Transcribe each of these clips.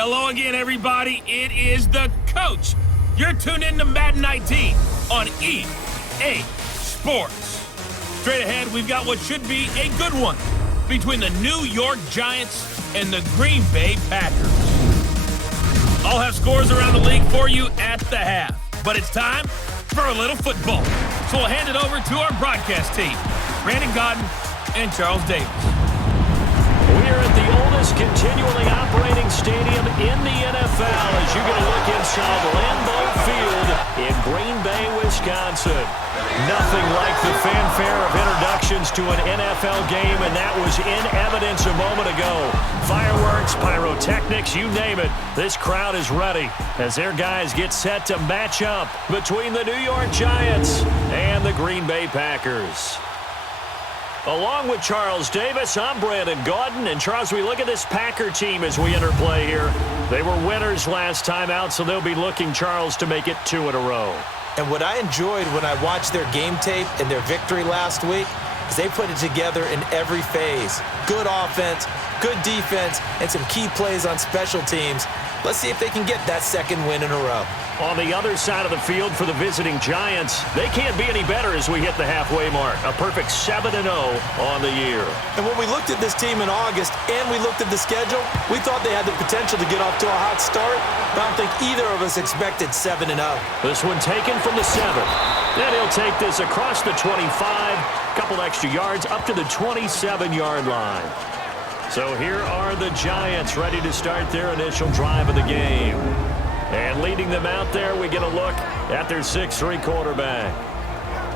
Hello again, everybody. It is the coach. You're tuned in to Madden 19 on EA Sports. Straight ahead, we've got what should be a good one between the New York Giants and the Green Bay Packers. I'll have scores around the league for you at the half, but it's time for a little football. So we'll hand it over to our broadcast team, Brandon Godden and Charles Davis. We're at the oldest continually operating stadium in the NFL as you get a look inside Lambeau Field in Green Bay, Wisconsin. Nothing like the fanfare of introductions to an NFL game, and that was in evidence a moment ago. Fireworks, pyrotechnics, you name it. This crowd is ready as their guys get set to match up between the New York Giants and the Green Bay Packers. Along with Charles Davis, I'm Brandon Godden. And Charles, we look at this Packer team as we enter play here. They were winners last time out, so they'll be looking, Charles, to make it 2 in a row. And what I enjoyed when I watched their game tape and their victory last week is they put it together in every phase. Good offense, good defense, and some key plays on special teams. Let's see if they can get that second win in a row. On the other side of the field for the visiting Giants, they can't be any better as we hit the halfway mark. A perfect 7-0 on the year. And when we looked at this team in August and we looked at the schedule, we thought they had the potential to get off to a hot start, but I don't think either of us expected 7-0. This one taken from the 7. Then he'll take this across the 25, a couple extra yards up to the 27-yard line. So here are the Giants ready to start their initial drive of the game. And leading them out there, we get a look at their 6'3" quarterback.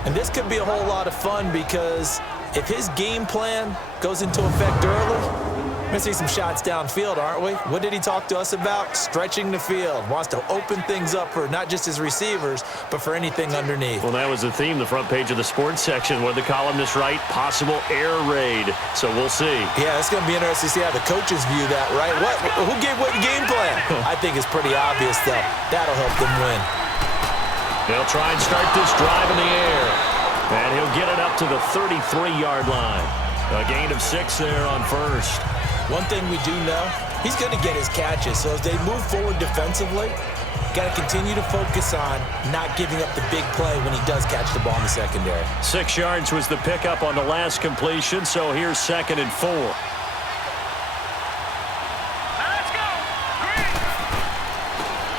And this could be a whole lot of fun because if his game plan goes into effect early, we're going to see some shots downfield, aren't we? What did he talk to us about? Stretching the field. Wants to open things up for not just his receivers, but for anything underneath. Well, that was the theme, the front page of the sports section, where the columnists write possible air raid. So we'll see. Yeah, it's going to be interesting to see how the coaches view that, right? Who gave what game plan? I think it's pretty obvious, though. That'll help them win. They'll try and start this drive in the air. And he'll get it up to the 33-yard line. A gain of 6 there on first. One thing we do know, he's going to get his catches. So as they move forward defensively, got to continue to focus on not giving up the big play when he does catch the ball in the secondary. 6 yards was the pickup on the last completion, so here's 2nd and 4.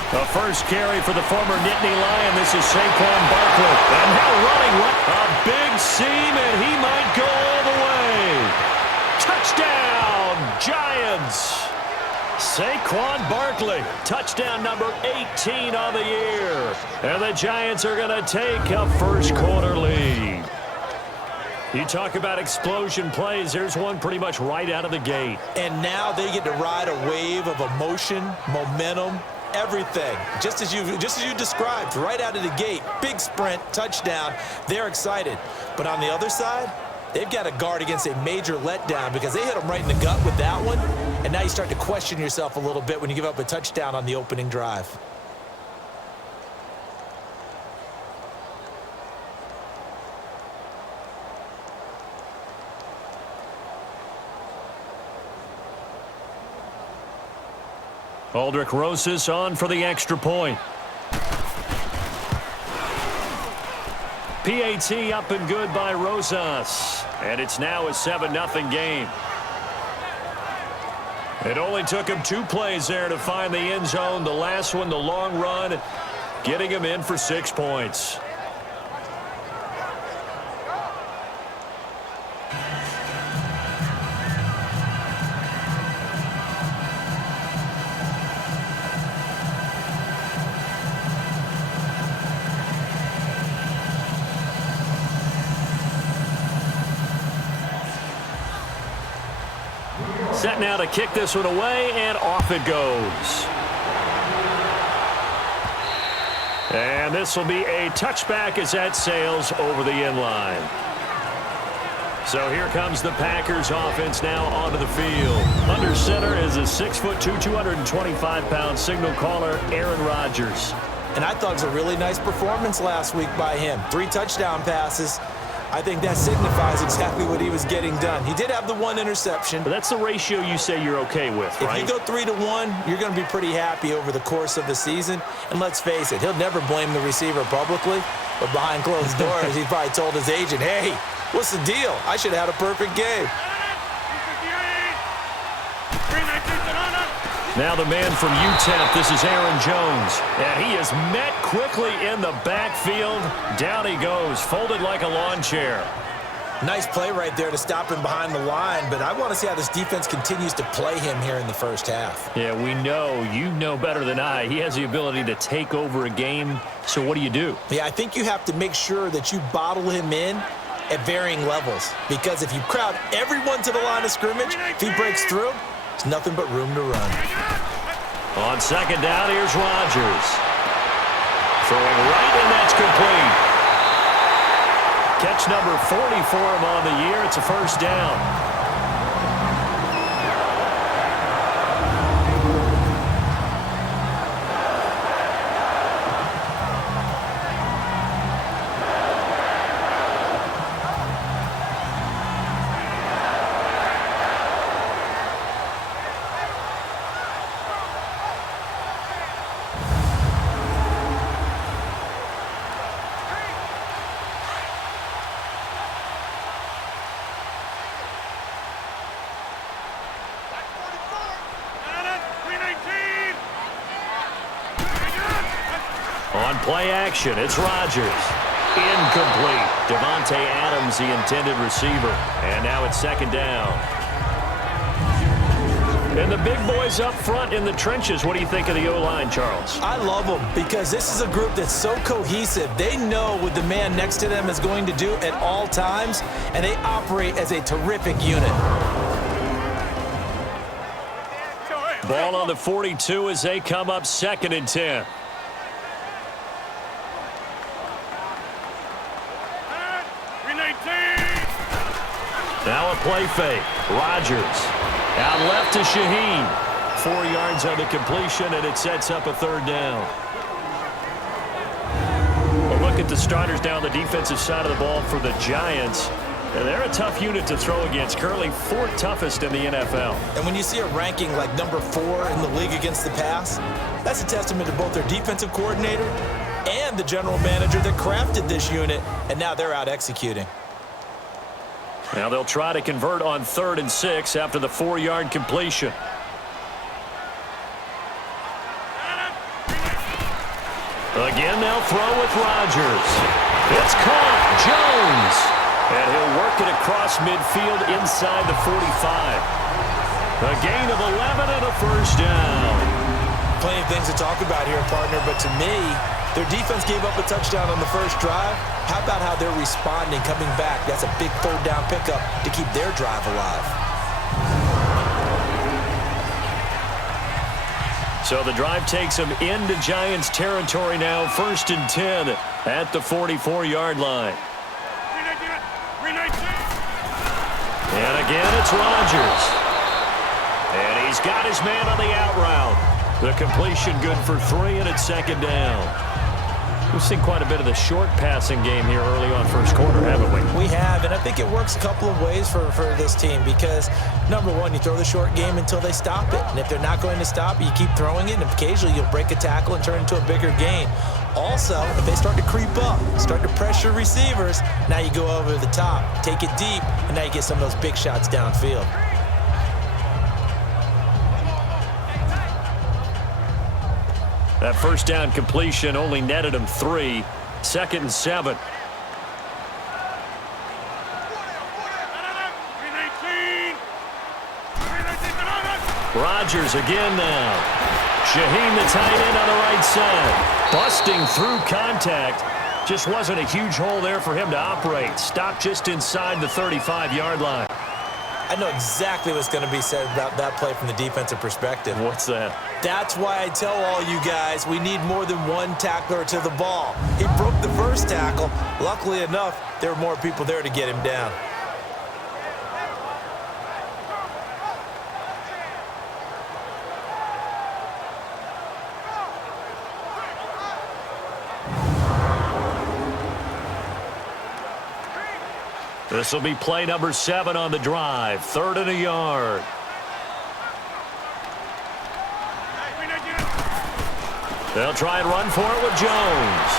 The first carry for the former Nittany Lion. This is Saquon Barkley. And now running a big seam, and he might go all the way. Touchdown, Giants. Saquon Barkley, touchdown number 18 on the year. And the Giants are going to take a first quarter lead. You talk about explosion plays. There's one pretty much right out of the gate. And now they get to ride a wave of emotion, momentum, everything. Just as you described, right out of the gate. Big sprint, touchdown. They're excited. But on the other side, they've got to guard against a major letdown because they hit them right in the gut with that one. And now you start to question yourself a little bit when you give up a touchdown on the opening drive. Aldrich Rosas on for the extra point. PAT up and good by Rosas. And it's now a 7-0 game. It only took him 2 plays there to find the end zone. The last one, the long run, getting him in for 6 points. Set now to kick this one away, and off it goes. And this will be a touchback as that sails over the end line. So here comes the Packers offense now onto the field. Under center is a 6'2", 225-pound signal caller, Aaron Rodgers. And I thought it was a really nice performance last week by him. 3 touchdown passes. I think that signifies exactly what he was getting done. He did have the one interception. But that's the ratio you say you're okay with, right? If you go 3-to-1, you're going to be pretty happy over the course of the season. And let's face it, he'll never blame the receiver publicly, but behind closed doors, he probably told his agent, hey, what's the deal? I should have had a perfect game. Now the man from UTEP, this is Aaron Jones. And he is met quickly in the backfield. Down he goes, folded like a lawn chair. Nice play right there to stop him behind the line, but I want to see how this defense continues to play him here in the first half. Yeah, we know. You know better than I. He has the ability to take over a game. So what do you do? Yeah, I think you have to make sure that you bottle him in at varying levels, because if you crowd everyone to the line of scrimmage, if he breaks through, it's nothing but room to run. On second down, here's Rodgers. Throwing right, and that's complete. Catch number 40 for him on the year. It's a first down. On play action, it's Rodgers. Incomplete. Devontae Adams, the intended receiver. And now it's second down. And the big boys up front in the trenches. What do you think of the O-line, Charles? I love them because this is a group that's so cohesive. They know what the man next to them is going to do at all times, and they operate as a terrific unit. Ball on the 42 as they come up second and 10. Now a play fake. Rodgers. Out left to Shaheen. 4 yards on the completion, and it sets up a third down. A look at the starters down the defensive side of the ball for the Giants. And they're a tough unit to throw against. Currently 4th toughest in the NFL. And when you see a ranking like number 4 in the league against the pass, that's a testament to both their defensive coordinator and the general manager that crafted this unit, and now they're out executing. Now they'll try to convert on 3rd and 6 after the 4-yard completion. Again, they'll throw with Rodgers. It's caught. Jones. And he'll work it across midfield inside the 45. A gain of 11 and a first down. Plenty of things to talk about here, partner, but to me, their defense gave up a touchdown on the first drive. How about how they're responding, coming back? That's a big third down pickup to keep their drive alive. So the drive takes them into Giants territory now. 1st and 10 at the 44-yard line. And again, it's Rodgers. And he's got his man on the out route. The completion good for 3, and it's second down. We've seen quite a bit of the short passing game here early on first quarter, haven't we? We have, and I think it works a couple of ways for this team because, number one, you throw the short game until they stop it. And if they're not going to stop it, you keep throwing it, and occasionally you'll break a tackle and turn it into a bigger gain. Also, if they start to creep up, start to pressure receivers, now you go over the top, take it deep, and now you get some of those big shots downfield. That first down completion only netted him 3. 2nd and 7. Rodgers again now. Shaheen, the tight end, on the right side. Busting through contact. Just wasn't a huge hole there for him to operate. Stopped just inside the 35-yard line. I know exactly what's going to be said about that play from the defensive perspective. What's that? That's why I tell all you guys we need more than one tackler to the ball. He broke the first tackle. Luckily enough, there were more people there to get him down. This will be play number 7 on the drive. 3rd and a yard. They'll try and run for it with Jones.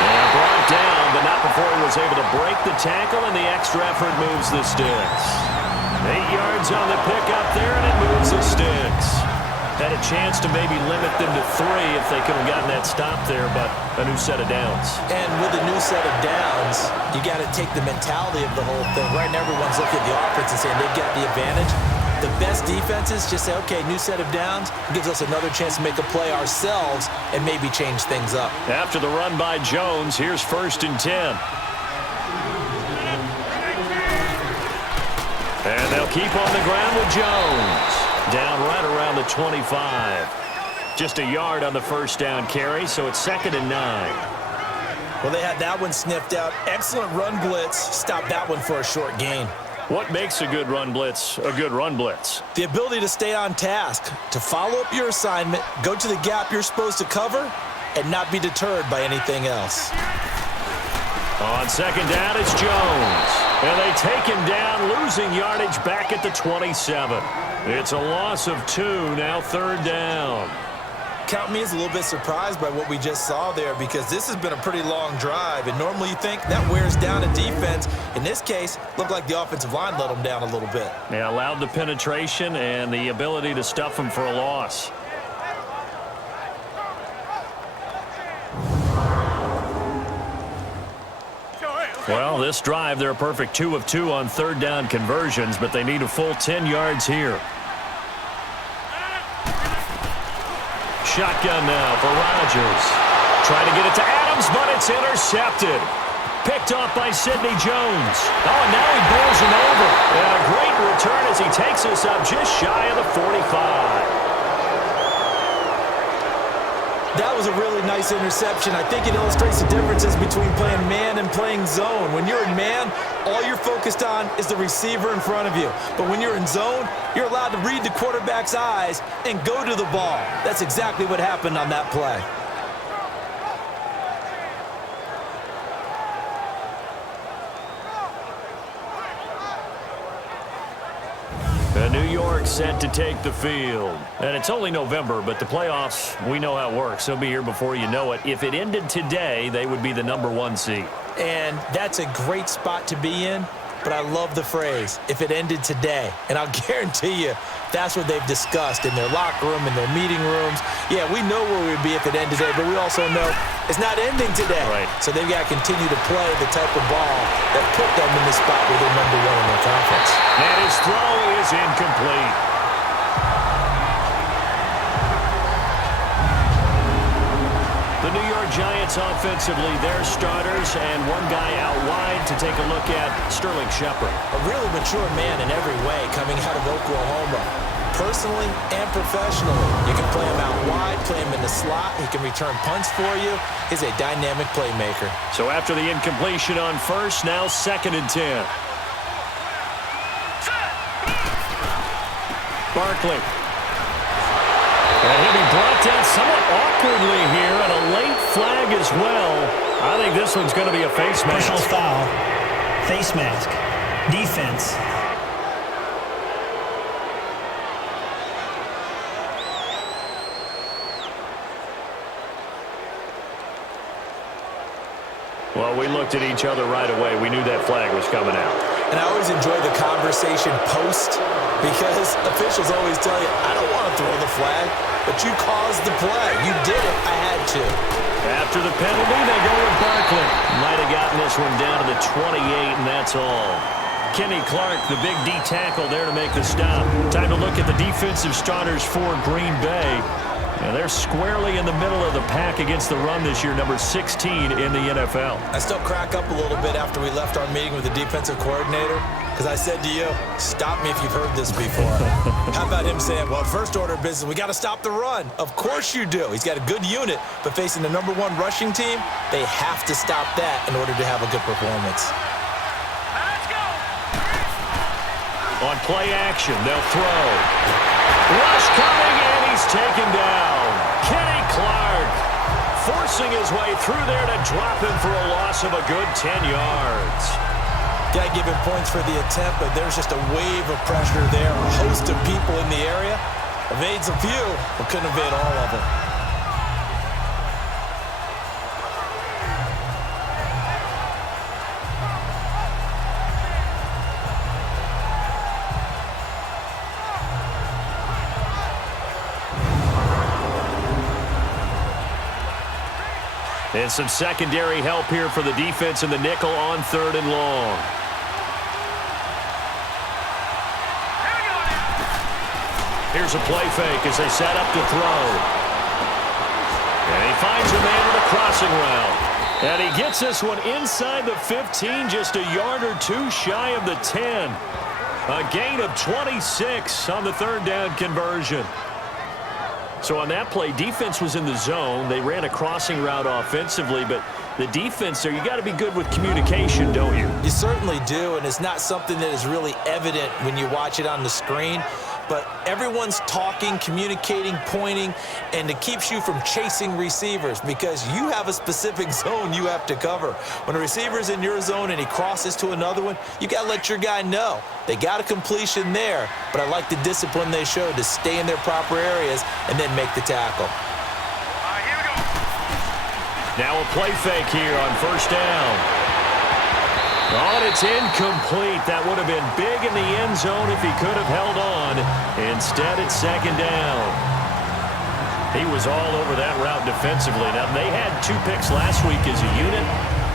And brought down, but not before he was able to break the tackle, and the extra effort moves the sticks. 8 yards on the pickup there, and it moves the sticks. Had a chance to maybe limit them to 3 if they could have gotten that stop there, but a new set of downs. And with a new set of downs, you got to take the mentality of the whole thing. Right now, everyone's looking at the offense and saying they've got the advantage. The best defenses just say, okay, new set of downs, gives us another chance to make a play ourselves and maybe change things up. After the run by Jones, here's 1st and 10. And they'll keep on the ground with Jones. Down right around the 25. Just a yard on the first down carry, so it's 2nd and 9. Well, they had that one sniffed out. Excellent run blitz. Stopped that one for a short gain. What makes a good run blitz a good run blitz? The ability to stay on task, to follow up your assignment, go to the gap you're supposed to cover, and not be deterred by anything else. On 2nd down, it's Jones. And they take him down, losing yardage back at the 27. It's a loss of 2, now 3rd down. Count me as a little bit surprised by what we just saw there, because this has been a pretty long drive, and normally you think that wears down a defense. In this case, looked like the offensive line let them down a little bit. Yeah, allowed the penetration and the ability to stuff them for a loss. Well, this drive, they're a perfect 2 of 2 on 3rd down conversions, but they need a full 10 yards here. Shotgun now for Rodgers. Trying to get it to Adams, but it's intercepted. Picked off by Sidney Jones. Oh, and now he bowls him over. And a great return as he takes us up just shy of the 45. That was a really nice interception. I think it illustrates the differences between playing man and playing zone. When you're in man, all you're focused on is the receiver in front of you. But when you're in zone, you're allowed to read the quarterback's eyes and go to the ball. That's exactly what happened on that play. New York set to take the field. And it's only November, but the playoffs, we know how it works. They'll be here before you know it. If it ended today, they would be the #1 seed. And that's a great spot to be in, but I love the phrase, if it ended today. And I'll guarantee you, that's what they've discussed in their locker room, in their meeting rooms. Yeah, we know where we'd be if it ended today, but we also know it's not ending today. Right. So they've got to continue to play the type of ball that put them in the spot where they're #1 in their conference. And his throw is incomplete. The New York Giants offensively, their starters, and one guy out wide to take a look at, Sterling Shepard. A really mature man in every way coming out of Oklahoma. Personally and professionally, you can play him out wide, play him in the slot. He can return punts for you. He's a dynamic playmaker. So after the incompletion on first, now 2nd and 10. Barkley. And he'll be brought down somewhat awkwardly here, and a late flag as well. I think this one's going to be a face mask. Personal foul, face mask, defense. Well, we looked at each other right away. We knew that flag was coming out. And I always enjoy the conversation post, because officials always tell you, I don't want to throw the flag, but you caused the play. You did it. I had to. After the penalty, they go with Barkley. Might have gotten this one down to the 28, and that's all. Kenny Clark, the big D tackle there to make the stop. Time to look at the defensive starters for Green Bay. And they're squarely in the middle of the pack against the run this year, number 16 in the NFL. I still crack up a little bit after we left our meeting with the defensive coordinator, because I said to you, stop me if you've heard this before. How about him saying, well, first order of business, we got to stop the run. Of course you do. He's got a good unit, but facing the #1 rushing team, they have to stop that in order to have a good performance. On play action, they'll throw. Rush coming, and he's taken down. Kenny Clark forcing his way through there to drop him for a loss of a good 10 yards. Got to give him points for the attempt, but there's just a wave of pressure there. A host of people in the area. Evades a few, but couldn't evade all of them. And some secondary help here for the defense in the nickel on 3rd and long. Here's a play fake as they set up to throw. And he finds a man with a crossing route. And he gets this one inside the 15, just a yard or two shy of the 10. A gain of 26 on the 3rd down conversion. So on that play, defense was in the zone. They ran a crossing route offensively, but the defense there, you got to be good with communication, don't you? You certainly do, and it's not something that is really evident when you watch it on the screen. But everyone's talking, communicating, pointing, and it keeps you from chasing receivers because you have a specific zone you have to cover. When a receiver's in your zone and he crosses to another one, you got to let your guy know. They got a completion there, but I like the discipline they showed to stay in their proper areas and then make the tackle. Here we go. Now a play fake here on 1st down. Oh, and it's incomplete. That would have been big in the end zone if he could have held on. Instead, it's 2nd down. He was all over that route defensively. Now, they had 2 picks last week as a unit.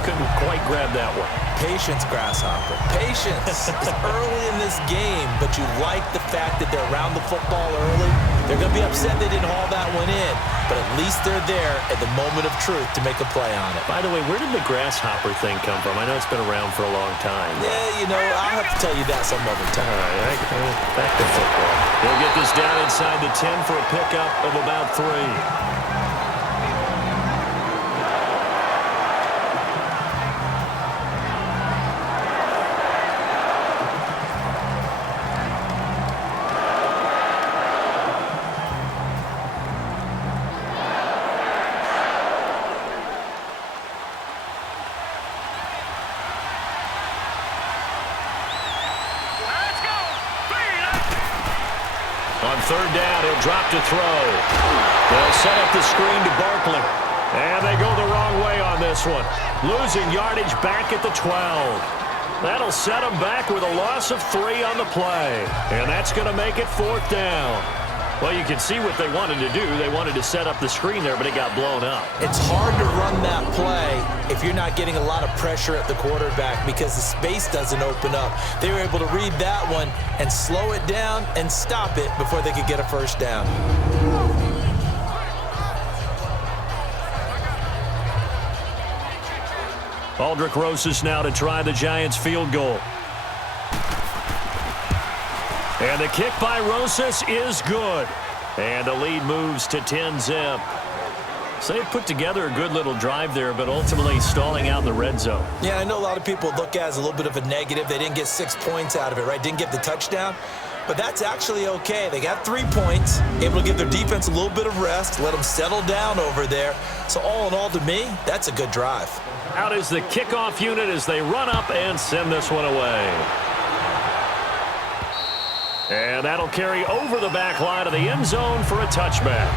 Couldn't quite grab that one. Patience, Grasshopper. Patience. It's early in this game, but you like the fact that they're around the football early. They're going to be upset they didn't haul that one in, but at least they're there at the moment of truth to make a play on it. By the way, where did the grasshopper thing come from? I know it's been around for a long time. Yeah, you know, I'll have to tell you that some other time. All right, back to football. They'll get this down inside the 10 for a pickup of about 3. On 3rd down, he'll drop to throw. They'll set up the screen to Barkley. And they go the wrong way on this one. Losing yardage back at the 12. That'll set them back with a loss of 3 on the play. And that's going to make it 4th down. Well, you can see what they wanted to do. They wanted to set up the screen there, but it got blown up. It's hard to run that play if you're not getting a lot of pressure at the quarterback because the space doesn't open up. They were able to read that one and slow it down and stop it before they could get a 1st down. Aldrick Rosas now to try the Giants field goal. And the kick by Rosas is good. And the lead moves to 10-zip. So they put together a good little drive there, but ultimately stalling out in the red zone. Yeah, I know a lot of people look at it as a little bit of a negative. They didn't get 6 points out of it, right? Didn't get the touchdown. But that's actually okay. They got 3 points, able to give their defense a little bit of rest, let them settle down over there. So all in all, to me, that's a good drive. Out is the kickoff unit as they run up and send this one away. And that'll carry over the back line of the end zone for a touchback.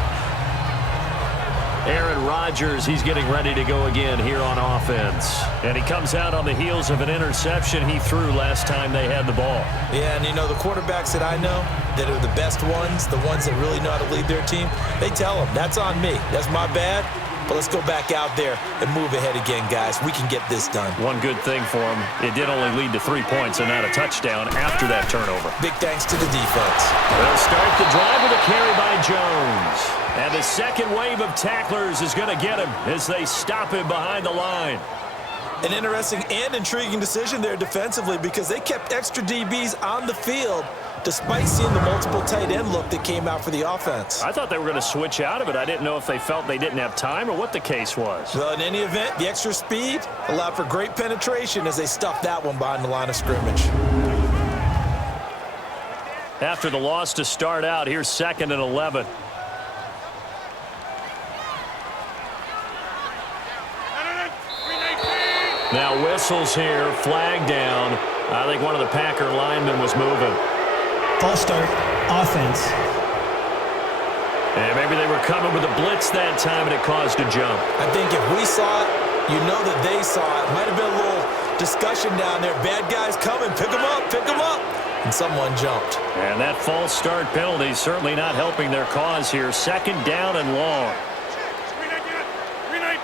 Aaron Rodgers, he's getting ready to go again here on offense. And he comes out on the heels of an interception he threw last time they had the ball. Yeah, and you know, the quarterbacks that I know that are the best ones, the ones that really know how to lead their team, they tell them, that's on me. That's my bad. But let's go back out there and move ahead again, guys. We can get this done. One good thing for him, it did only lead to 3 points and not a touchdown after that turnover. Big thanks to the defense. They'll start the drive with a carry by Jones. And the second wave of tacklers is going to get him as they stop him behind the line. An interesting and intriguing decision there defensively because they kept extra DBs on the field despite seeing the multiple tight end look that came out for the offense. I thought they were going to switch out of it. I didn't know if they felt they didn't have time or what the case was. Well, in any event, the extra speed allowed for great penetration as they stuffed that one behind the line of scrimmage. After the loss to start out, here's 2nd and 11. Now whistles here, flag down. I think one of the Packer linemen was moving. False start, offense. And maybe they were coming with a blitz that time, and it caused a jump. I think if we saw it, you know that they saw it. Might have been a little discussion down there. Bad guys coming. Pick them up. Pick them up. And someone jumped. And that false start penalty certainly not helping their cause here. Second down and long. 319.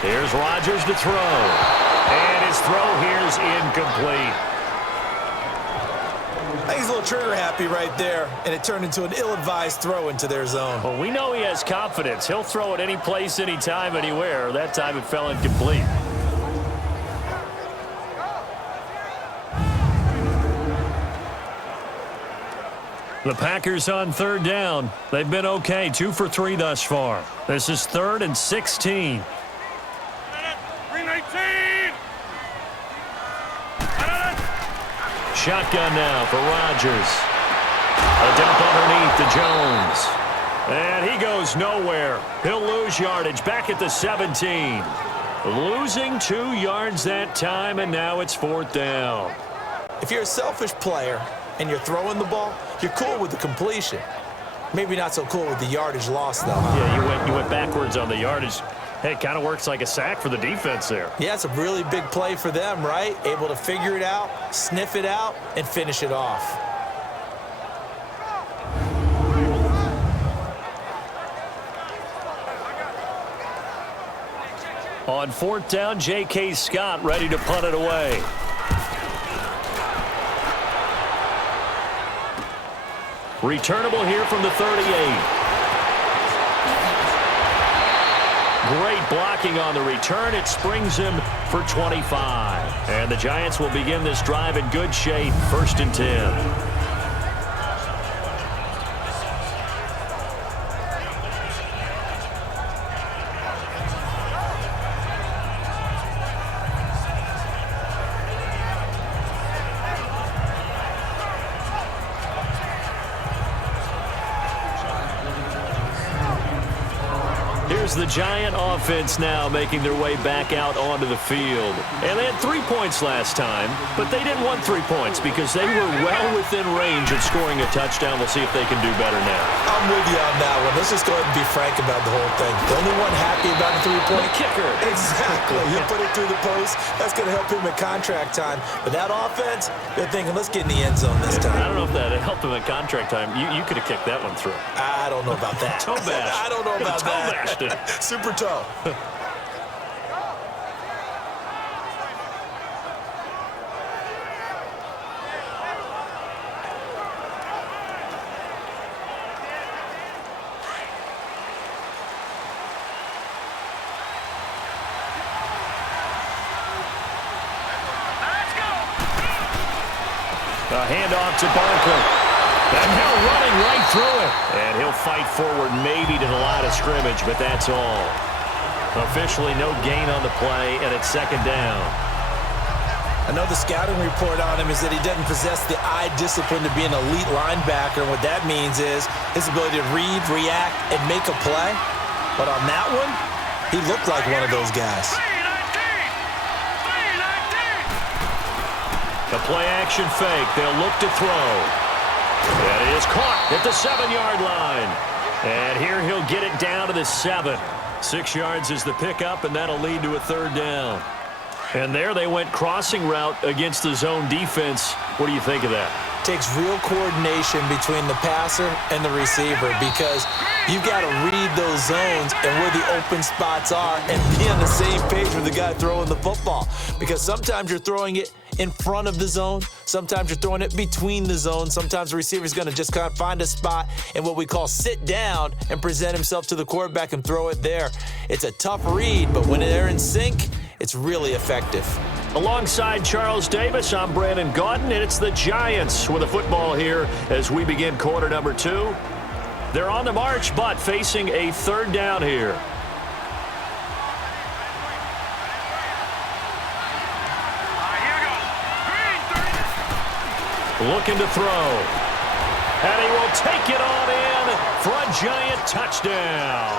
Here's Rodgers to throw. And his throw here is incomplete. I think he's a little trigger happy right there, and it turned into an ill-advised throw into their zone. Well, we know he has confidence. He'll throw it any place, anytime, anywhere. That time it fell incomplete. The Packers on third down. They've been okay, 2 for 3 thus far. This is 3rd and 16. 319. Shotgun now for Rodgers. A dump underneath to Jones. And he goes nowhere. He'll lose yardage back at the 17. Losing 2 yards that time, and now it's 4th down. If you're a selfish player and you're throwing the ball, you're cool with the completion. Maybe not so cool with the yardage loss, though. Huh? Yeah, you went backwards on the yardage. Hey, it kind of works like a sack for the defense there. Yeah, it's a really big play for them, right? Able to figure it out, sniff it out, and finish it off. On 4th down, J.K. Scott ready to punt it away. Returnable here from the 38. Great blocking on the return. It springs him for 25. And the Giants will begin this drive in good shape. 1st and 10. The Giant offense now making their way back out onto the field. And they had 3 points last time, but they didn't want 3 points because they were well within range of scoring a touchdown. We'll see if they can do better now. I'm with you on that one. Let's just go ahead and be frank about the whole thing. The only one happy about the 3-point kicker. Exactly. You put it through the post. That's going to help him at contract time. But that offense, they're thinking, let's get in the end zone this time. I don't know if that helped him at contract time. You could have kicked that one through. I don't know about that. Toe bash. I don't know about Toe that. bashed it. Super toe. A handoff to Barkley. And now running right through it. And he'll fight forward maybe to the line of scrimmage, but that's all. Officially no gain on the play, and it's 2nd down. I know the scouting report on him is that he doesn't possess the eye discipline to be an elite linebacker. And what that means is his ability to read, react, and make a play. But on that one, he looked like one of those guys. The play-action fake. They'll look to throw. And it is caught at the 7-yard line. And here he'll get it down to the 7. 6 yards is the pickup, and that'll lead to a 3rd down. And there they went crossing route against the zone defense. What do you think of that? Takes real coordination between the passer and the receiver because you've got to read those zones and where the open spots are and be on the same page with the guy throwing the football. Because sometimes you're throwing it in front of the zone. Sometimes you're throwing it between the zones. Sometimes the receiver's going to just kind of find a spot and what we call sit down and present himself to the quarterback and throw it there. It's a tough read, but when they're in sync, it's really effective. Alongside Charles Davis, I'm Brandon Gaudin, and it's the Giants with a football here as we begin quarter number 2. They're on the march, but facing a 3rd down here. Looking to throw. And he will take it on in for a Giant touchdown.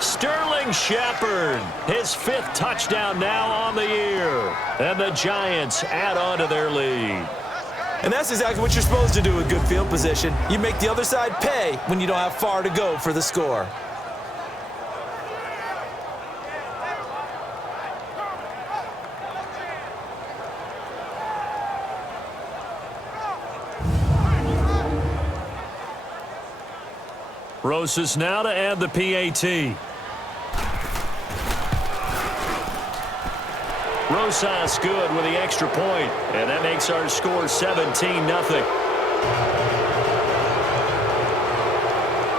Sterling Shepard, his 5th touchdown now on the year. And the Giants add on to their lead. And that's exactly what you're supposed to do with good field position. You make the other side pay when you don't have far to go for the score. Rosas now to add the PAT. Rosas good with the extra point, and that makes our score 17-0.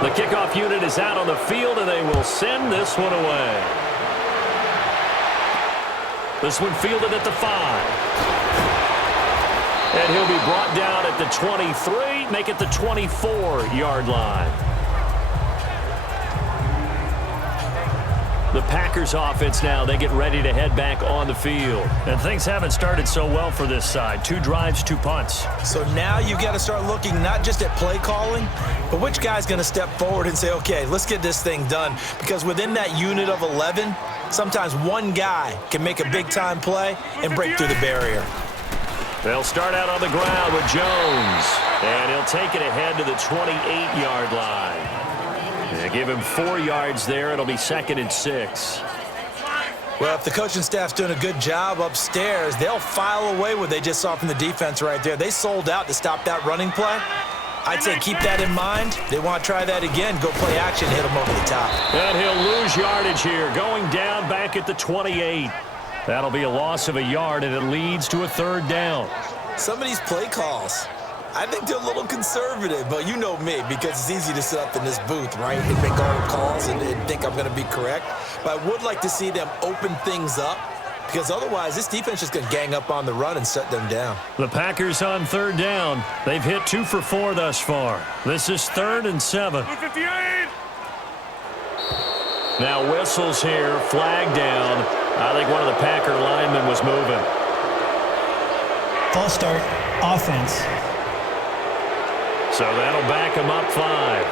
The kickoff unit is out on the field, and they will send this one away. This one fielded at the 5. And he'll be brought down at the 23, make it the 24-yard line. The Packers offense now, they get ready to head back on the field. And things haven't started so well for this side. 2 drives, 2 punts. So now you've got to start looking not just at play calling, but which guy's going to step forward and say, okay, let's get this thing done. Because within that unit of 11, sometimes one guy can make a big-time play and break through the barrier. They'll start out on the ground with Jones. And he'll take it ahead to the 28-yard line. They give him 4 yards there. It'll be 2nd and 6. Well, if the coaching staff's doing a good job upstairs, they'll file away what they just saw from the defense right there. They sold out to stop that running play. I'd say keep that in mind. They want to try that again. Go play action, hit them over the top. And he'll lose yardage here, going down back at the 28. That'll be a loss of a yard, and it leads to a 3rd down. Some of these play calls, I think they're a little conservative, but you know me, because it's easy to sit up in this booth, right, and make all the calls and think I'm going to be correct. But I would like to see them open things up, because otherwise this defense is going to gang up on the run and shut them down. The Packers on 3rd down. They've hit 2 for 4 thus far. This is 3rd and 7. Now whistles here, flag down. I think one of the Packer linemen was moving. False start, offense. So that'll back him up 5.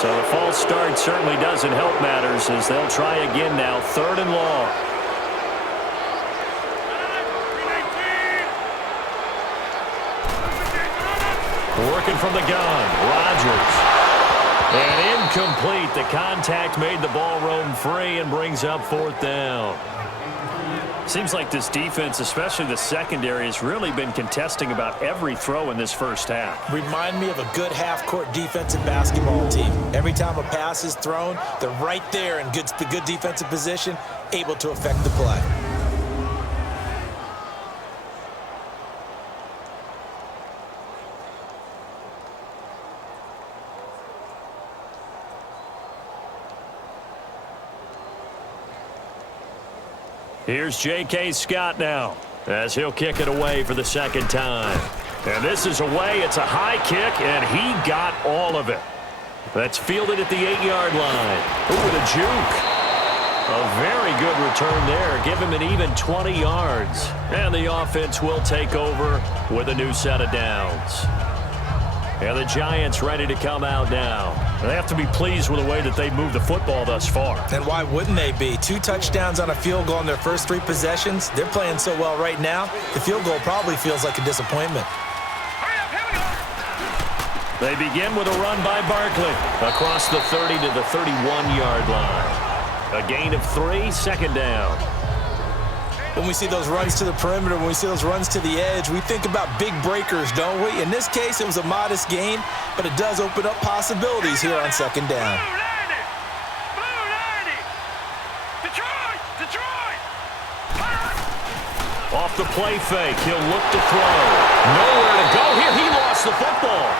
So the false start certainly doesn't help matters as they'll try again now. 3rd and long. Working from the gun, Rodgers. And incomplete. The contact made the ball roam free and brings up 4th down. Seems like this defense, especially the secondary, has really been contesting about every throw in this first half. Remind me of a good half-court defensive basketball team. Every time a pass is thrown, they're right there in the good defensive position, able to affect the play. Here's J.K. Scott now as he'll kick it away for the 2nd time. And this is away. It's a high kick, and he got all of it. That's fielded at the 8-yard line. Ooh, with a juke. A very good return there. Give him an even 20 yards. And the offense will take over with a new set of downs. And the Giants ready to come out now. They have to be pleased with the way that they moved the football thus far. And why wouldn't they be? 2 touchdowns on a field goal in their first 3 possessions. They're playing so well right now, the field goal probably feels like a disappointment. They begin with a run by Barkley across the 30 to the 31-yard line. A gain of 3, 2nd down. When we see those runs to the perimeter, when we see those runs to the edge, we think about big breakers, don't we? In this case, it was a modest gain, but it does open up possibilities here on 2nd down. Off the play fake, he'll look to throw. Nowhere to go here. He lost the football.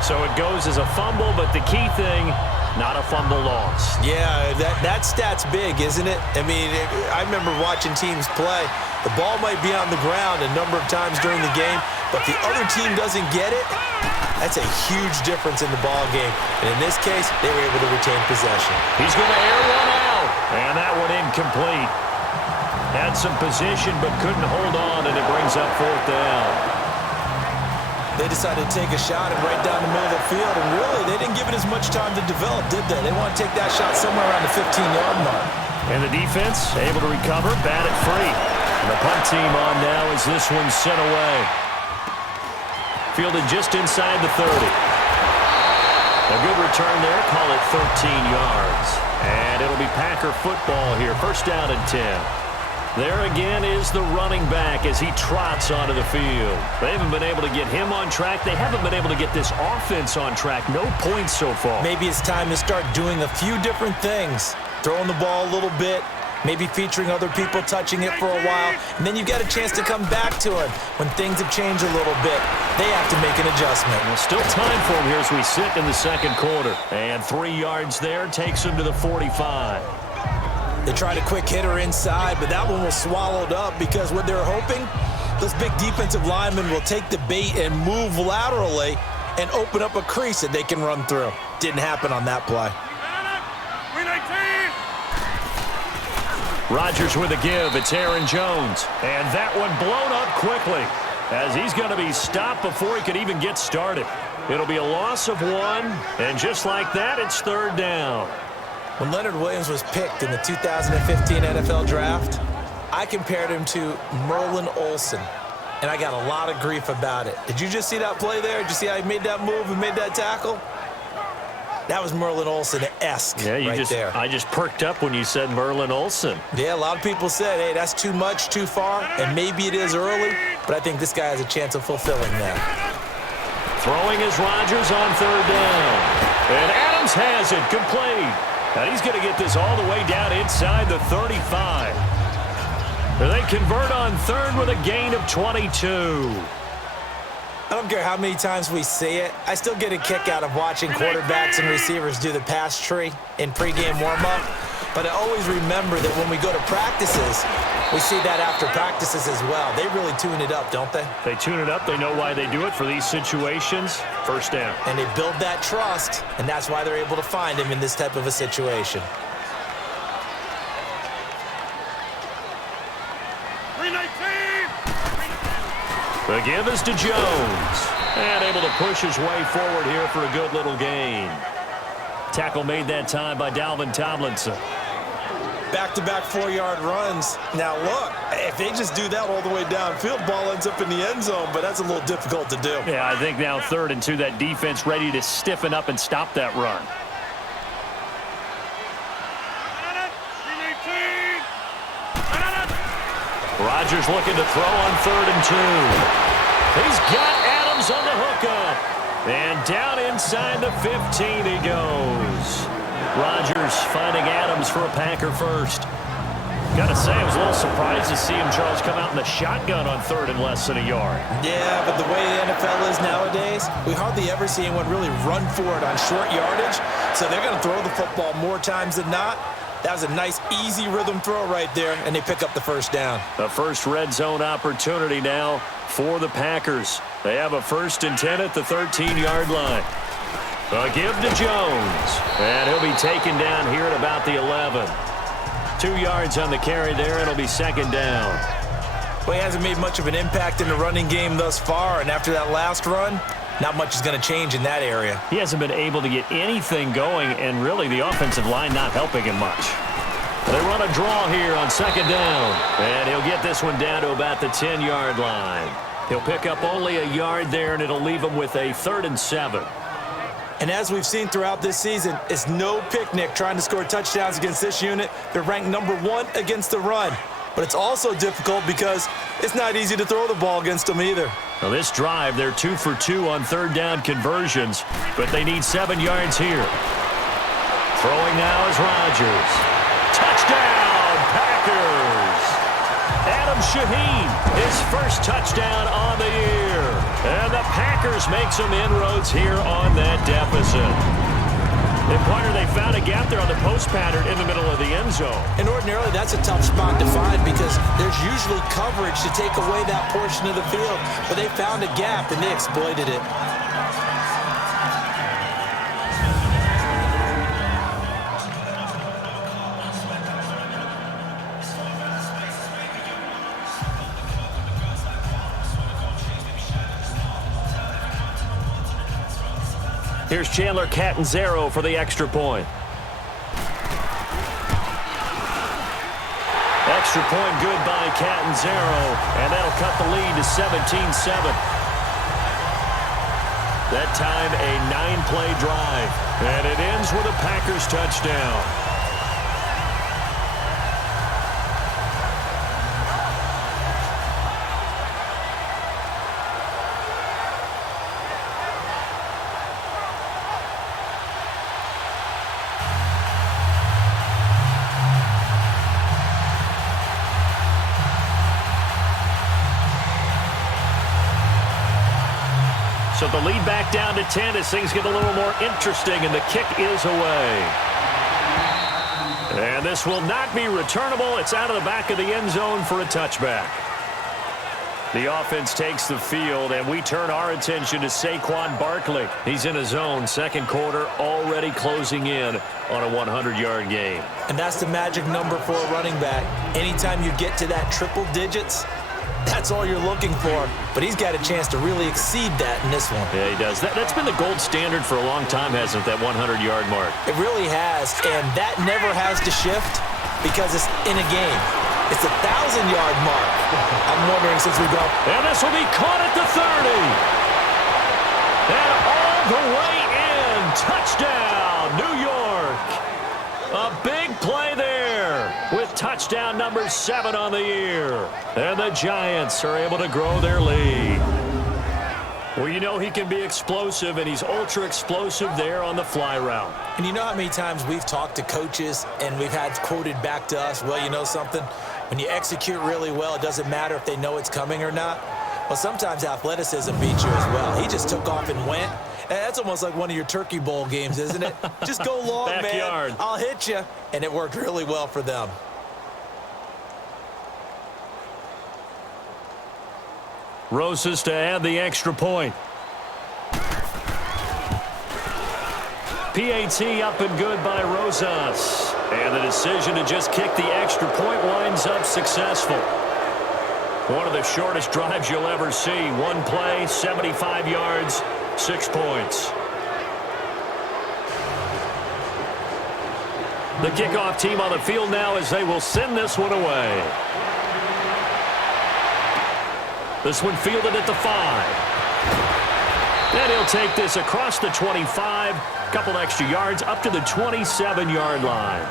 So it goes as a fumble, but the key thing, not a fumble loss. Yeah, that stat's big, isn't it? I mean, I remember watching teams play. The ball might be on the ground a number of times during the game, but if the other team doesn't get it, that's a huge difference in the ball game. And in this case, they were able to retain possession. He's going to air one out, and that one incomplete. Had some position, but couldn't hold on, and it brings up 4th down. They decided to take a shot and right down the middle of the field, and really, they didn't give it as much time to develop, did they? They want to take that shot somewhere around the 15-yard mark. And the defense able to recover, bat it free. And the punt team on now as this one's sent away. Fielded just inside the 30. A good return there, call it 13 yards. And it'll be Packer football here, first down and 10. There again is the running back as he trots onto the field. They haven't been able to get him on track. They haven't been able to get this offense on track. No points so far. Maybe it's time to start doing a few different things. Throwing the ball a little bit, maybe featuring other people touching it for a while, and then you get a chance to come back to it when things have changed a little bit. They have to make an adjustment. Well, still time for him here as we sit in the second quarter. And 3 yards there takes him to the 45. They tried a quick hitter inside, but that one was swallowed up because what they're hoping, those big defensive linemen will take the bait and move laterally and open up a crease that they can run through. Didn't happen on that play. Rodgers with a give. It's Aaron Jones. And that one blown up quickly as he's going to be stopped before he could even get started. It'll be a loss of 1, and just like that, it's third down. When Leonard Williams was picked in the 2015 NFL Draft, I compared him to Merlin Olsen, and I got a lot of grief about it. Did you just see that play there? Did you see how he made that move and made that tackle? That was Merlin Olsen-esque there. I just perked up when you said Merlin Olsen. Yeah, a lot of people said, hey, that's too much, too far, and maybe it is early, but I think this guy has a chance of fulfilling that. Throwing is Rodgers on third down. And Adams has it complete. And he's going to get this all the way down inside the 35. They convert on third with a gain of 22. I don't care how many times we see it. I still get a kick out of watching quarterbacks and receivers do the pass tree in pregame warm-up. But I always remember that when we go to practices, we see that after practices as well. They really tune it up, don't they? They tune it up. They know why they do it for these situations. First down. And they build that trust, and that's why they're able to find him in this type of a situation. The give is to Jones. And able to push his way forward here for a good little gain. Tackle made that time by Dalvin Tomlinson. Back-to-back 4-yard runs. Now, look, if they just do that all the way downfield, ball ends up in the end zone, but that's a little difficult to do. Yeah, I think now 3rd and 2, that defense ready to stiffen up and stop that run. Rodgers looking to throw on 3rd and 2. He's got Adams on the hookup. And down inside the 15 he goes. Rodgers finding Adams for a Packer first. Got to say, I was a little surprised to see him, Charles, come out in the shotgun on 3rd and less than a yard. Yeah, but the way the NFL is nowadays, we hardly ever see anyone really run for it on short yardage. So they're going to throw the football more times than not. That was a nice, easy rhythm throw right there, and they pick up the first down. The first red zone opportunity now for the Packers. They have a 1st and 10 at the 13-yard line. A give to Jones, and he'll be taken down here at about the 11. 2 yards on the carry there, and it'll be 2nd down. Well, he hasn't made much of an impact in the running game thus far, and after that last run, not much is going to change in that area. He hasn't been able to get anything going, and really the offensive line not helping him much. They run a draw here on 2nd down, and he'll get this one down to about the 10-yard line. He'll pick up only a yard there, and it'll leave him with a 3rd and 7. And as we've seen throughout this season, it's no picnic trying to score touchdowns against this unit. They're ranked #1 against the run. But it's also difficult because it's not easy to throw the ball against them either. Now this drive, they're 2 for 2 on 3rd down conversions, but they need 7 yards here. Throwing now is Rodgers. Touchdown, Packers! Adam Shaheen, his first touchdown on the year. And the Packers make some inroads here on that deficit. And partner, they found a gap there on the post pattern in the middle of the end zone. And ordinarily, that's a tough spot to find because there's usually coverage to take away that portion of the field. But they found a gap, and they exploited it. Here's Chandler Catanzaro for the extra point. Extra point good by Catanzaro, and that'll cut the lead to 17-7. That time a 9-play drive, and it ends with a Packers touchdown. So the lead back down to 10 as things get a little more interesting, and the kick is away. And this will not be returnable. It's out of the back of the end zone for a touchback. The offense takes the field, and we turn our attention to Saquon Barkley. He's in a zone, second quarter, already closing in on a 100-yard game. And that's the magic number for a running back. Anytime you get to that triple digits, that's all you're looking for. But he's got a chance to really exceed that in this one. Yeah, he does. That's been the gold standard for a long time, hasn't it, that 100-yard mark? It really has, and that never has to shift because it's in a game. It's a 1,000-yard mark. I'm wondering since we go. And this will be caught at the 30. And all the way in. Touchdown, New York. A big play there with touchdown number 7 on the year. And the Giants are able to grow their lead. Well, you know he can be explosive, and he's ultra-explosive there on the fly route. And you know how many times we've talked to coaches and we've had quoted back to us, well, you know something? When you execute really well, it doesn't matter if they know it's coming or not. Well, sometimes athleticism beats you as well. He just took off and went. And that's almost like one of your Turkey Bowl games, isn't it? Just go long, Backyard. man. I'll hit you. And it worked really well for them. Rosas to add the extra point. PAT up and good by Rosas. And the decision to just kick the extra point winds up successful. One of the shortest drives you'll ever see. One play, 75 yards, 6 points. The kickoff team on the field now as they will send this one away. This one fielded at the 5. And he'll take this across the 25. Couple extra yards up to the 27-yard line.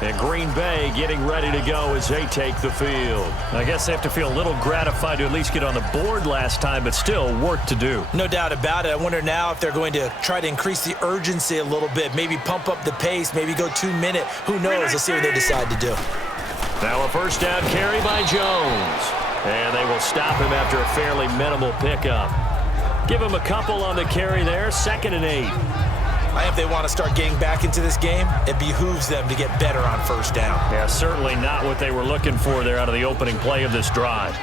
And Green Bay getting ready to go as they take the field. I guess they have to feel a little gratified to at least get on the board last time, but still work to do. No doubt about it. I wonder now if they're going to try to increase the urgency a little bit, maybe pump up the pace, maybe go 2-minute. Who knows? Let's see what they decide to do. Now a first down carry by Jones. And they will stop him after a fairly minimal pickup. Give him a couple on the carry there, 2nd and 8. I think if they want to start getting back into this game, it behooves them to get better on first down. Yeah, certainly not what they were looking for there out of the opening play of this drive.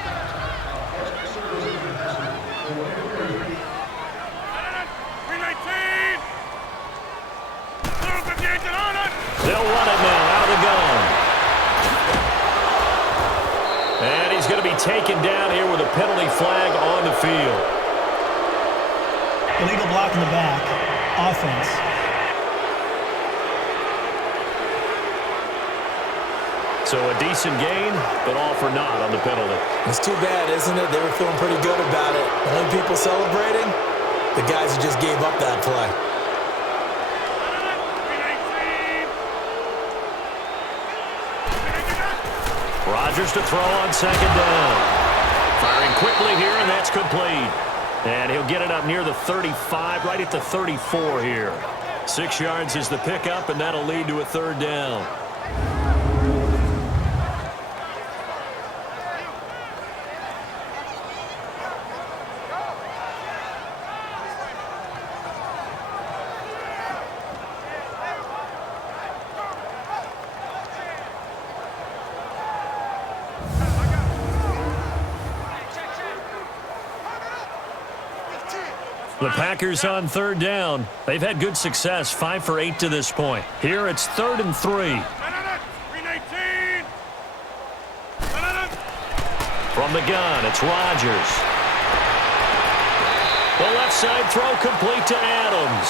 They'll run it now out of the gun. And he's going to be taken down here with a penalty flag on the field. Illegal block in the back. Offense. So a decent gain, but all for naught on the penalty. It's too bad, isn't it? They were feeling pretty good about it. Only people celebrating, the guys who just gave up that play. Rodgers to throw on 2nd down. Firing quickly here, and that's complete. And he'll get it up near the 35, right at the 34 here. 6 yards is the pickup, and that'll lead to a 3rd down. The Packers on 3rd down. They've had good success, 5 for 8 to this point. Here it's 3rd and 3. From the gun, it's Rodgers. The left side throw complete to Adams.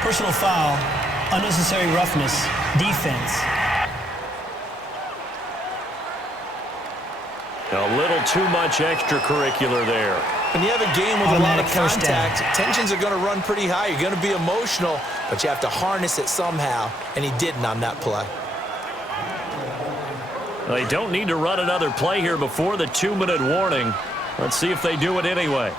Personal foul, unnecessary roughness, defense. A little too much extracurricular there. When you have a game with a lot of Automatic first down. contact, tensions are going to run pretty high. You're going to be emotional, but you have to harness it somehow, and he didn't on that play. They don't need to run another play here before the 2-minute warning. Let's see if they do it anyway.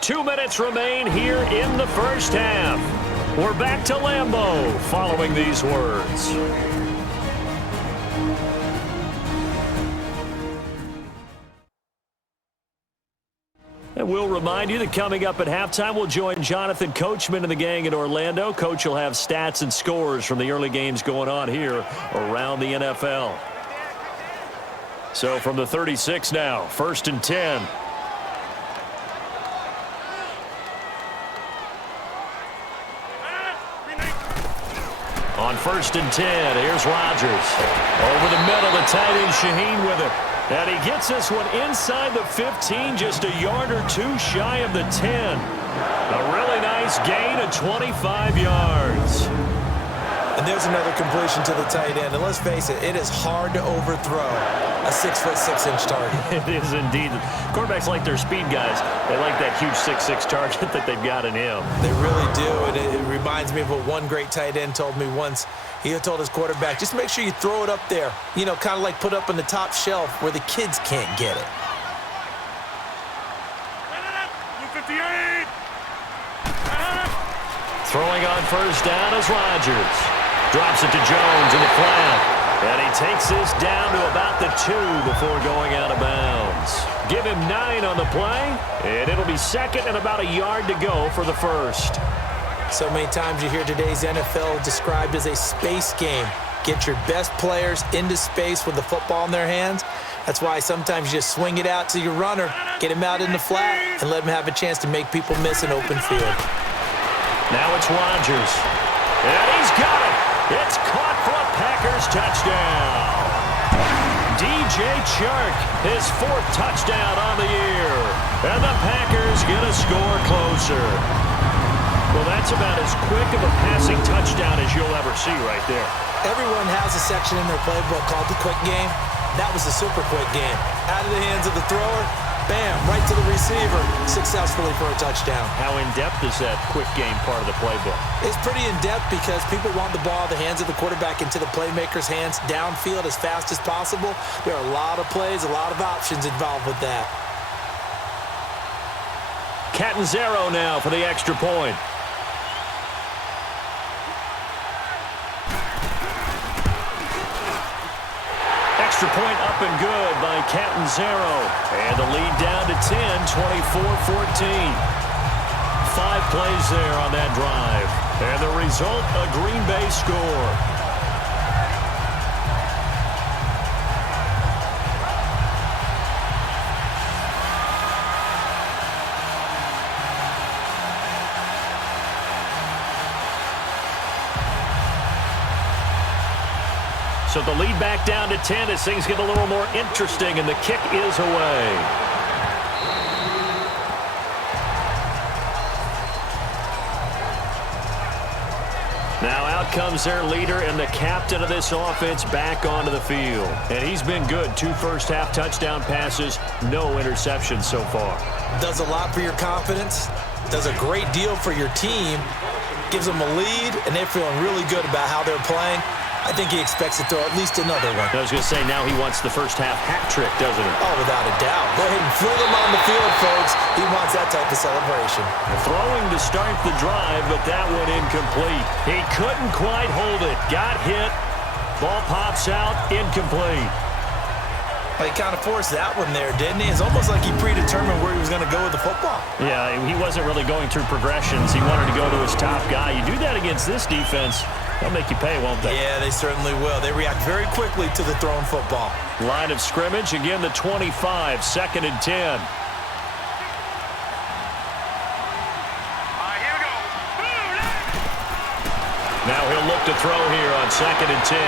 2 minutes remain here in the first half. We're back to Lambeau following these words. And we'll remind you that coming up at halftime, we'll join Jonathan Coachman and the gang in Orlando. Coach will have stats and scores from the early games going on here around the NFL. So from the 36 now, 1st and 10. On 1st and 10, here's Rodgers. Over the middle, the tight end Shaheen with it. And he gets this one inside the 15, just a yard or two shy of the 10. A really nice gain of 25 yards. And there's another completion to the tight end. And let's face it, it is hard to overthrow a 6'6" target. It is indeed. Quarterbacks like their speed guys. They like that huge 6'6" target that they've got in him. They really do. And it reminds me of what one great tight end told me once. He told his quarterback, just make sure you throw it up there. You know, kind of like put up on the top shelf where the kids can't get it. Throwing on 1st down is Rodgers. Drops it to Jones in the flat. And he takes this down to about the 2 before going out of bounds. Give him 9 on the play, and it'll be 2nd and about a yard to go for the 1st. So many times you hear today's NFL described as a space game. Get your best players into space with the football in their hands. That's why sometimes you just swing it out to your runner, get him out in the flat, and let him have a chance to make people miss an open field. Now it's Rodgers. And he's got it. It's caught for a Packers touchdown. DJ Chark, his 4th touchdown on the year. And the Packers get a score closer. Well, that's about as quick of a passing touchdown as you'll ever see right there. Everyone has a section in their playbook called the quick game. That was the super quick game. Out of the hands of the thrower, bam, right to the receiver, successfully for a touchdown. How in-depth is that quick game part of the playbook? It's pretty in-depth because people want the ball in the hands of the quarterback into the playmaker's hands downfield as fast as possible. There are a lot of plays, a lot of options involved with that. Catanzaro now for the extra point. Extra point up and good by Catanzaro. And the lead down to 10, 24-14. 5 plays there on that drive. And the result, a Green Bay score. So the lead back down to 10 as things get a little more interesting, and the kick is away. Now out comes their leader and the captain of this offense back onto the field. And he's been good. 2 first-half touchdown passes, no interceptions so far. Does a lot for your confidence, does a great deal for your team, gives them a lead, and they're feeling really good about how they're playing. I think he expects to throw at least another one. I was going to say, now he wants the first-half hat trick, doesn't he? Oh, without a doubt. Go ahead and fill him on the field, folks. He wants that type of celebration. Throwing to start the drive, but that one incomplete. He couldn't quite hold it. Got hit. Ball pops out, incomplete. Well, he kind of forced that one there, didn't he? It's almost like he predetermined where he was going to go with the football. Yeah, he wasn't really going through progressions. He wanted to go to his top guy. You do that against this defense, they'll make you pay, won't they? Yeah, they certainly will. They react very quickly to the thrown football. Line of scrimmage, again the 25, 2nd and 10. Here we go. Now he'll look to throw here on 2nd and 10.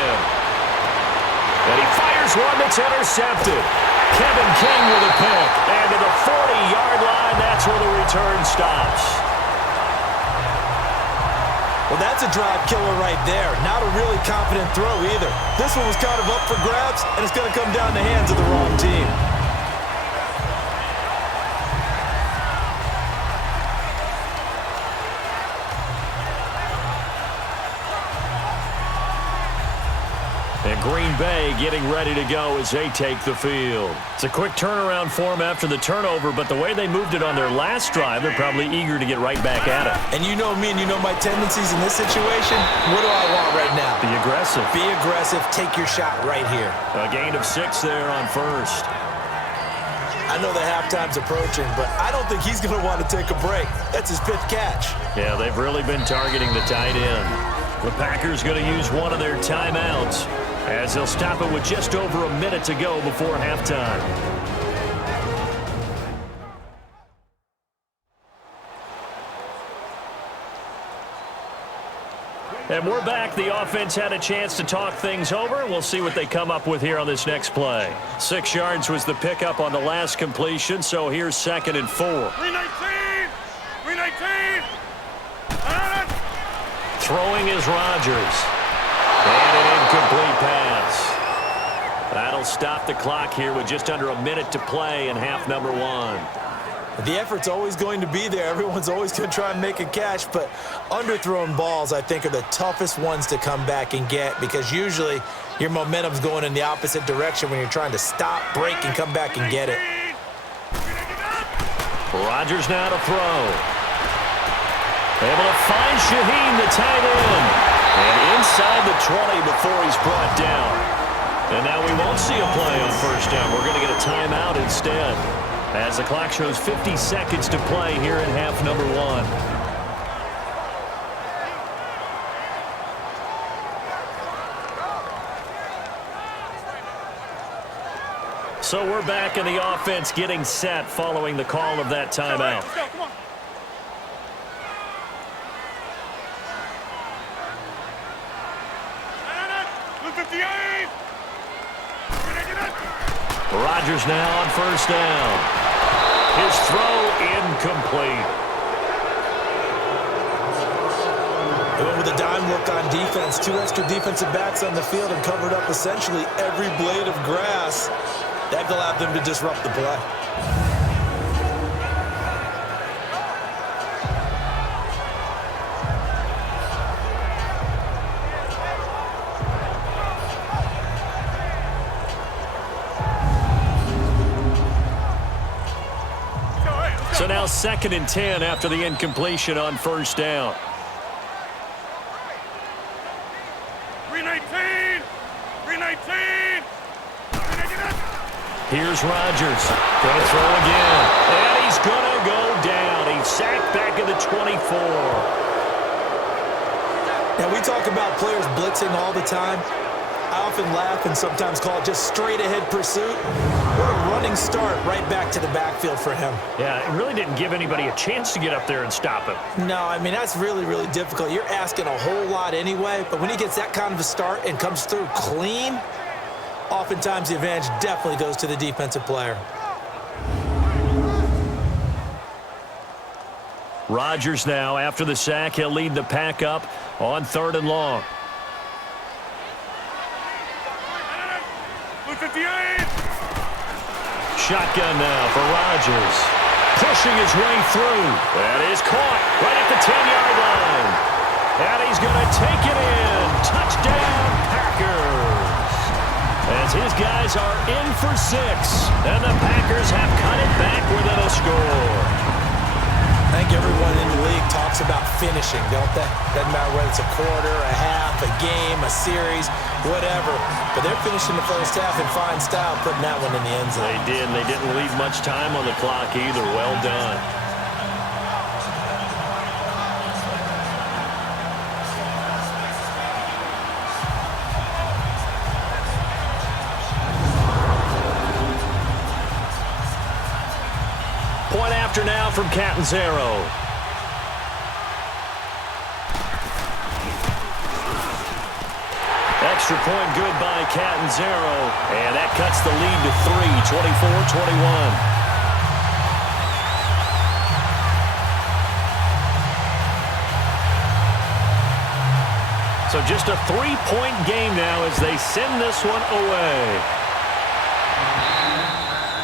And he fires one that's intercepted. Kevin King with a pick. And to the 40-yard line, that's where the return stops. Well, that's a drive killer right there. Not a really confident throw either. This one was kind of up for grabs, and it's going to come down the hands of the wrong team. And Green Bay getting ready to go as they take the field. It's a quick turnaround for them after the turnover, but the way they moved it on their last drive, they're probably eager to get right back at it. And you know me and you know my tendencies in this situation. What do I want right now? Be aggressive. Be aggressive. Take your shot right here. A gain of 6 there on first. I know the halftime's approaching, but I don't think he's going to want to take a break. That's his 5th catch. Yeah, they've really been targeting the tight end. The Packers going to use one of their timeouts, as they'll stop it with just over a minute to go before halftime. And we're back. The offense had a chance to talk things over. We'll see what they come up with here on this next play. 6 yards was the pickup on the last completion, so here's 2nd and 4. 319! 319! Throwing is Rodgers. And an incomplete pass. That'll stop the clock here with just under a minute to play in half number 1. The effort's always going to be there. Everyone's always going to try and make a catch, but underthrown balls, I think, are the toughest ones to come back and get because usually your momentum's going in the opposite direction when you're trying to stop, break, and come back and get it. Rodgers now to throw. Able to find Shaheen, the tight end. And inside the 20 before he's brought down. And now we won't see a play on first down. We're going to get a timeout instead, as the clock shows 50 seconds to play here in half number 1. So we're back in the offense getting set following the call of that timeout. Rodgers now on first down. His throw incomplete. They went with a dime look on defense. 2 extra defensive backs on the field and covered up essentially every blade of grass. That allowed them to disrupt the play. So now 2nd and 10 after the incompletion on first down. 319! 319! Here's Rodgers. Going to throw again. And he's going to go down. He's sacked back at the 24. Now, we talk about players blitzing all the time. I often laugh and sometimes call it just straight-ahead pursuit. What a running start right back to the backfield for him. Yeah, it really didn't give anybody a chance to get up there and stop him. No, I mean, that's really, really difficult. You're asking a whole lot anyway, but when he gets that kind of a start and comes through clean, oftentimes the advantage definitely goes to the defensive player. Rodgers now, after the sack, he'll lead the pack up on 3rd and long. 58! Shotgun now for Rodgers. Pushing his way through. That is caught right at the 10-yard line. And he's going to take it in. Touchdown, Packers. As his guys are in for 6. And the Packers have cut it back within a score. I think everyone in the league talks about finishing, don't they? Doesn't matter whether it's a quarter, a half, a game, a series, whatever. But they're finishing the first half in fine style, putting that one in the end zone. They did, and they didn't leave much time on the clock either. Well done. Point after now from Catanzaro. extra point good by Catanzaro, and that cuts the lead to 3, 24-21. So just a 3-point game now as they send this one away.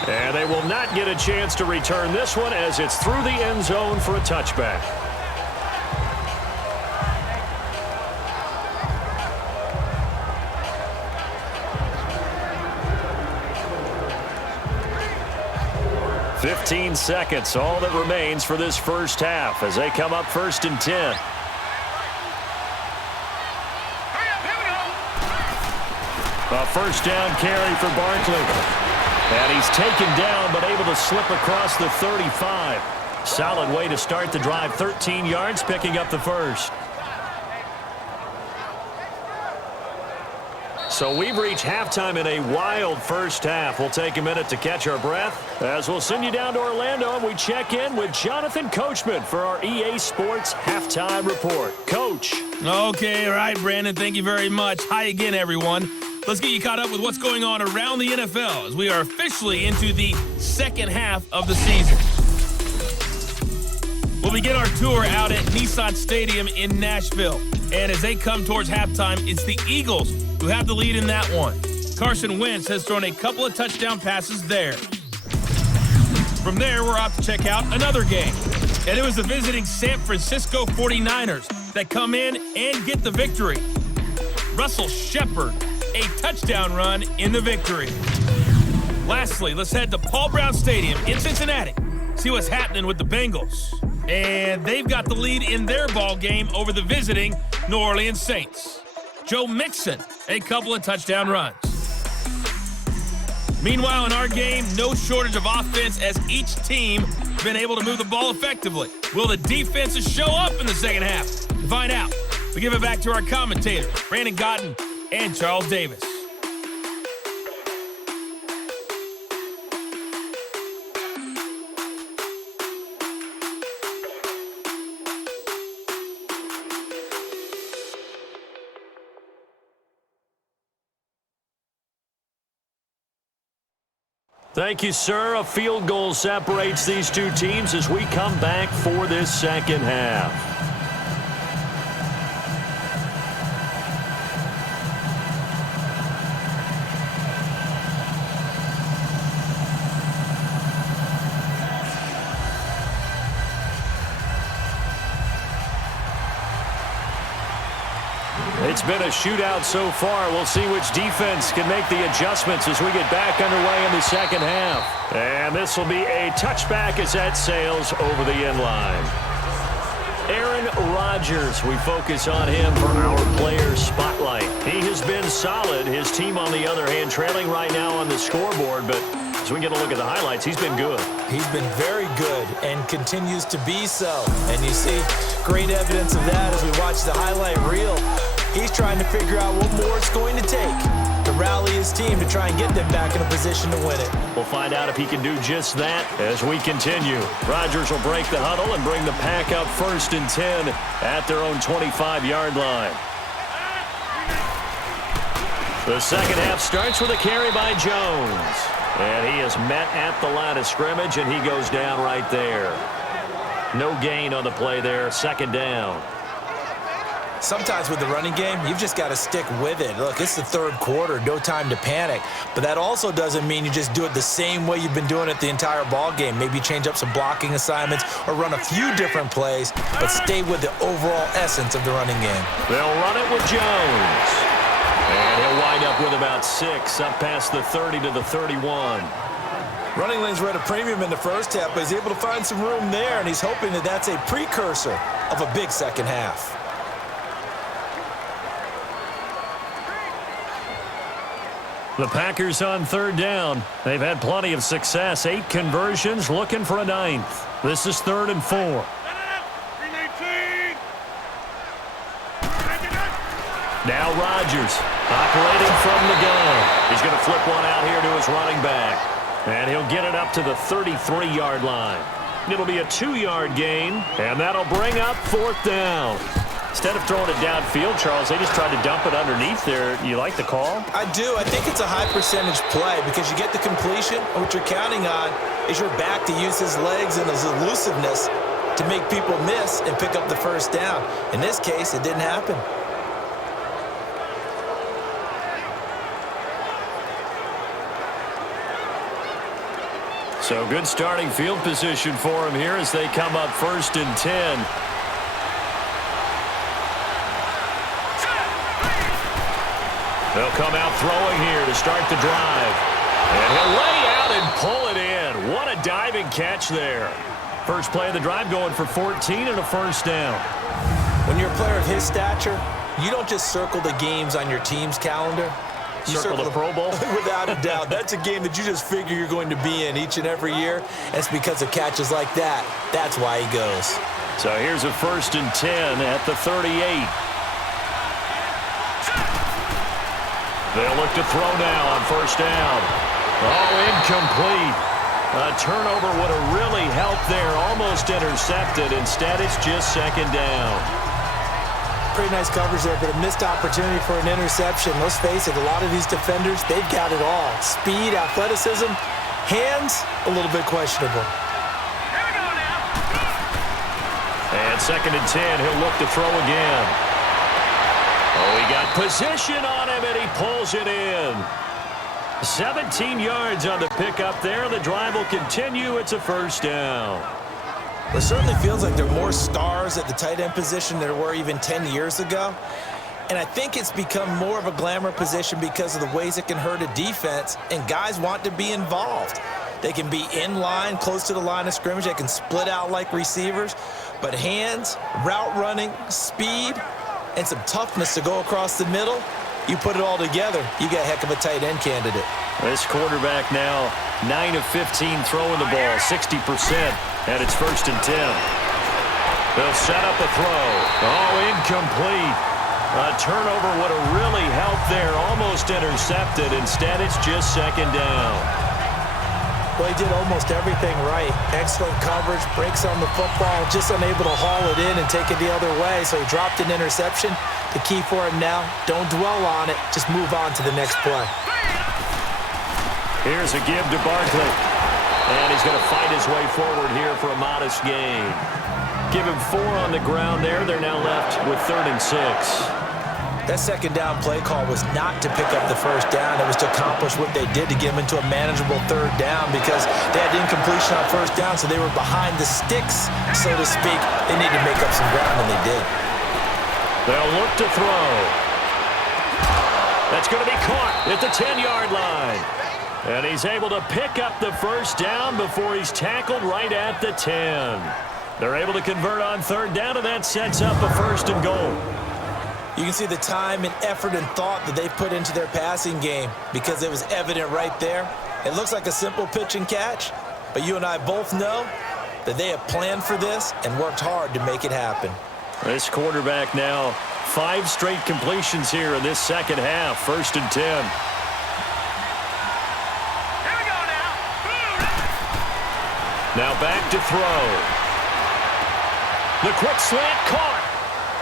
And they will not get a chance to return this one as it's through the end zone for a touchback. "15 seconds, all that remains for this first half as they come up 1st and 10. A first down carry for Barkley. And he's taken down but able to slip across the 35. Solid way to start the drive. 13 yards, picking up the first. So we've reached halftime in a wild first half. We'll take a minute to catch our breath as we'll send you down to Orlando and we check in with Jonathan Coachman for our EA Sports Halftime Report. Coach. Okay, all right, Brandon, thank you very much. Hi again, everyone. Let's get you caught up with what's going on around the NFL as we are officially into the second half of the season. We'll begin our tour out at Nissan Stadium in Nashville. And as they come towards halftime, it's the Eagles who have the lead in that one. Carson Wentz has thrown a couple of touchdown passes there. From there, we're off to check out another game. And it was the visiting San Francisco 49ers that come in and get the victory. Russell Shepard, a touchdown run in the victory. Lastly, let's head to Paul Brown Stadium in Cincinnati. See what's happening with the Bengals. And they've got the lead in their ball game over the visiting New Orleans Saints. Joe Mixon, a couple of touchdown runs. Meanwhile, in our game, no shortage of offense as each team has been able to move the ball effectively. Will the defenses show up in the second half? To find out, we give it back to our commentators, Brandon Cotton and Charles Davis. Thank you, sir. A field goal separates these two teams as we come back for this second half. It's been a shootout so far. We'll see which defense can make the adjustments as we get back underway in the second half. And this will be a touchback as that sails over the end line. Aaron Rodgers, we focus on him for our player spotlight. He has been solid. His team, on the other hand, trailing right now on the scoreboard, but as we get a look at the highlights, he's been good. He's been very good and continues to be so. And you see great evidence of that as we watch the highlight reel. He's trying to figure out what more it's going to take to rally his team to try and get them back in a position to win it. We'll find out if he can do just that as we continue. Rodgers will break the huddle and bring the pack up 1st and 10 at their own 25-yard line. The second half starts with a carry by Jones. And he is met at the line of scrimmage, and he goes down right there. No gain on the play there, second down. Sometimes with the running game, you've just got to stick with it. Look, it's the third quarter, no time to panic. But that also doesn't mean you just do it the same way you've been doing it the entire ball game. Maybe change up some blocking assignments or run a few different plays, but stay with the overall essence of the running game. They'll run it with Jones. And he'll wind up with about 6, up past the 30 to the 31. Running lanes were at a premium in the first half, but he's able to find some room there, and he's hoping that that's a precursor of a big second half. The Packers on third down. They've had plenty of success. 8 conversions, looking for a 9th. This is 3rd and 4. Now Rodgers operating from the gun. He's going to flip one out here to his running back. And he'll get it up to the 33-yard line. It'll be a 2-yard gain, and that'll bring up 4th down. Instead of throwing it downfield, Charles, they just tried to dump it underneath there. You like the call? I do. I think it's a high percentage play because you get the completion. And what you're counting on is your back to use his legs and his elusiveness to make people miss and pick up the first down. In this case, it didn't happen. So good starting field position for him here as they come up 1st and 10. They'll come out throwing here to start the drive. And he'll lay out and pull it in. What a diving catch there. First play of the drive going for 14 and a first down. When you're a player of his stature, you don't just circle the games on your team's calendar. You circle the Pro Bowl? Without a doubt. That's a game that you just figure you're going to be in each and every year. It's because of catches like that. That's why he goes. So here's a 1st and 10 at the 38. They'll look to throw now on first down. Oh, incomplete. A turnover would have really helped there. Almost intercepted. Instead, it's just 2nd down. Pretty nice coverage there, but a missed opportunity for an interception. Let's face it, a lot of these defenders, they've got it all. Speed, athleticism, hands, a little bit questionable. And 2nd and 10, he'll look to throw again. Oh, he got position on him, and he pulls it in. 17 yards on the pickup there. The drive will continue. It's a first down. It certainly feels like there are more stars at the tight end position than there were even 10 years ago. And I think it's become more of a glamour position because of the ways it can hurt a defense, and guys want to be involved. They can be in line, close to the line of scrimmage. They can split out like receivers. But hands, route running, speed, and some toughness to go across the middle, you put it all together, you get a heck of a tight end candidate. This quarterback now 9 of 15 throwing the ball, 60%, and it's 1st and 10. They'll set up a throw. Oh, incomplete. A turnover would have really helped there, almost intercepted. Instead, it's just 2nd down. Well, he did almost everything right. Excellent coverage, breaks on the football, just unable to haul it in and take it the other way, so he dropped an interception. The key for him now, don't dwell on it, just move on to the next play. Here's a give to Barkley, and he's going to fight his way forward here for a modest gain. Give him 4 on the ground there. They're now left with 3rd and 6. That 2nd down play call was not to pick up the first down. It was to accomplish what they did to get them into a manageable 3rd down because they had incompletion on first down, so they were behind the sticks, so to speak. They needed to make up some ground, and they did. They'll look to throw. That's going to be caught at the 10-yard line. And he's able to pick up the first down before he's tackled right at the 10. They're able to convert on 3rd down, and that sets up a 1st and goal. You can see the time and effort and thought that they put into their passing game because it was evident right there. It looks like a simple pitch and catch, but you and I both know that they have planned for this and worked hard to make it happen. This quarterback now 5 straight completions here in this 2nd half. 1st and 10. Here we go now. Now back to throw. The quick slant caught.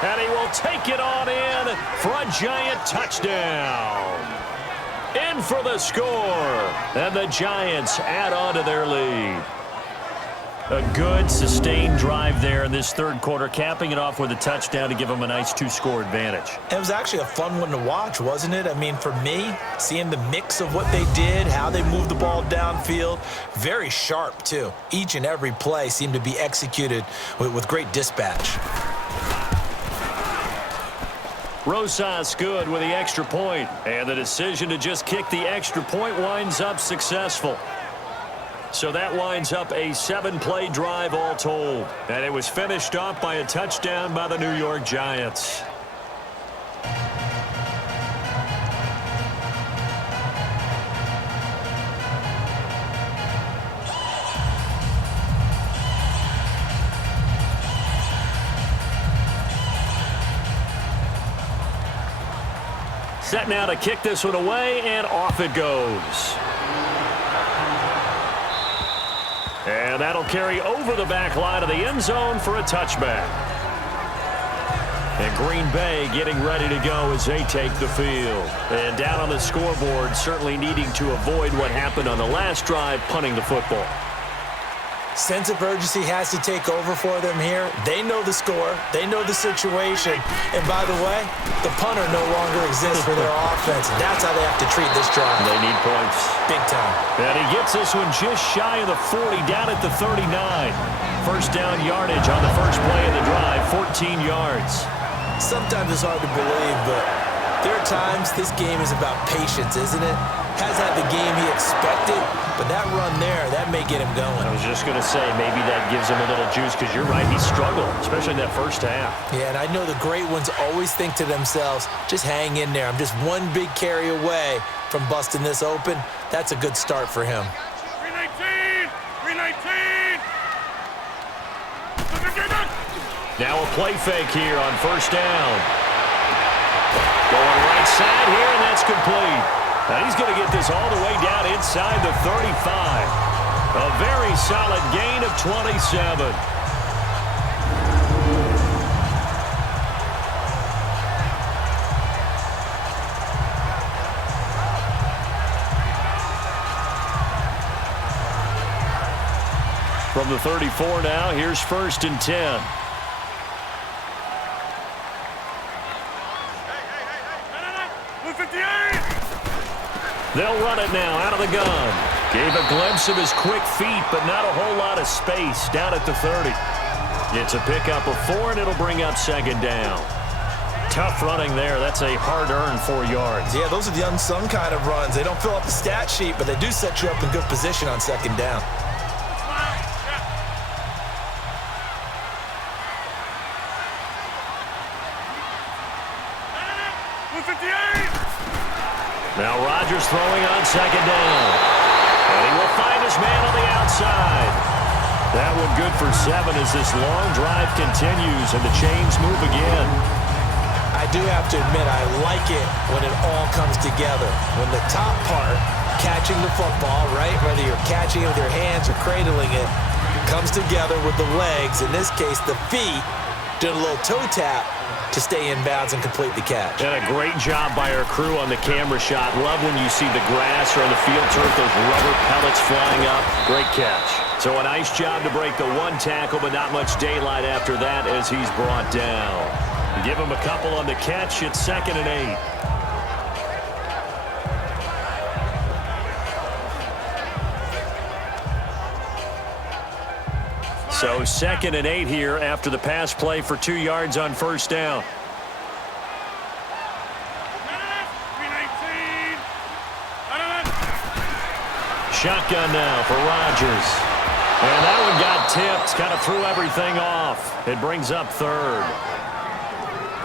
And he will take it on in for a giant touchdown. In for the score. And the Giants add on to their lead. A good, sustained drive there in this 3rd quarter, capping it off with a touchdown to give them a nice 2-score advantage. It was actually a fun one to watch, wasn't it? I mean, for me, seeing the mix of what they did, how they moved the ball downfield, very sharp, too. Each and every play seemed to be executed with great dispatch. Rosas good with the extra point, and the decision to just kick the extra point winds up successful. So that winds up a 7-play drive all told, and it was finished off by a touchdown by the New York Giants. Set now to kick this one away, and off it goes. And that'll carry over the back line of the end zone for a touchback. And Green Bay getting ready to go as they take the field. And down on the scoreboard, certainly needing to avoid what happened on the last drive, punting the football. Sense of urgency has to take over for them here. They know the score. They know the situation. And by the way, the punter no longer exists for their offense. That's how they have to treat this drive. They need points. Big time. And he gets this one just shy of the 40, down at the 39. First down yardage on the first play of the drive, 14 yards. Sometimes it's hard to believe, but there are times this game is about patience, isn't it? Hasn't had the game he expected, but that run there, that may get him going. I was just going to say, maybe that gives him a little juice, because you're right, he struggled, especially in that first half. Yeah, and I know the great ones always think to themselves, just hang in there. I'm just one big carry away from busting this open. That's a good start for him. 319! 319! Now a play fake here on first down. Going right side here, and that's complete. Now he's going to get this all the way down inside the 35. A very solid gain of 27. From the 34 now, here's first and 10. They'll run it now out of the gun. Gave a glimpse of his quick feet, but not a whole lot of space down at the 30. It's a pickup of 4, and it'll bring up second down. Tough running there. That's a hard-earned 4 yards. Yeah, those are the unsung kind of runs. They don't fill up the stat sheet, but they do set you up in good position on second down. Now Rodgers throwing on second down. And he will find his man on the outside. That one good for 7 as this long drive continues and the chains move again. I do have to admit, I like it when it all comes together. When the top part, catching the football, right, whether you're catching it with your hands or cradling it, comes together with the legs, in this case the feet, doing a little toe tap to stay in bounds and complete the catch. And a great job by our crew on the camera shot. Love when you see the grass or on the field turf, those rubber pellets flying up. Great catch. So a nice job to break the one tackle, but not much daylight after that as he's brought down. Give him a couple on the catch. It's second and 8. So second and 8 here after the pass play for 2 yards on first down. Shotgun now for Rodgers. And that one got tipped, kind of threw everything off. It brings up third.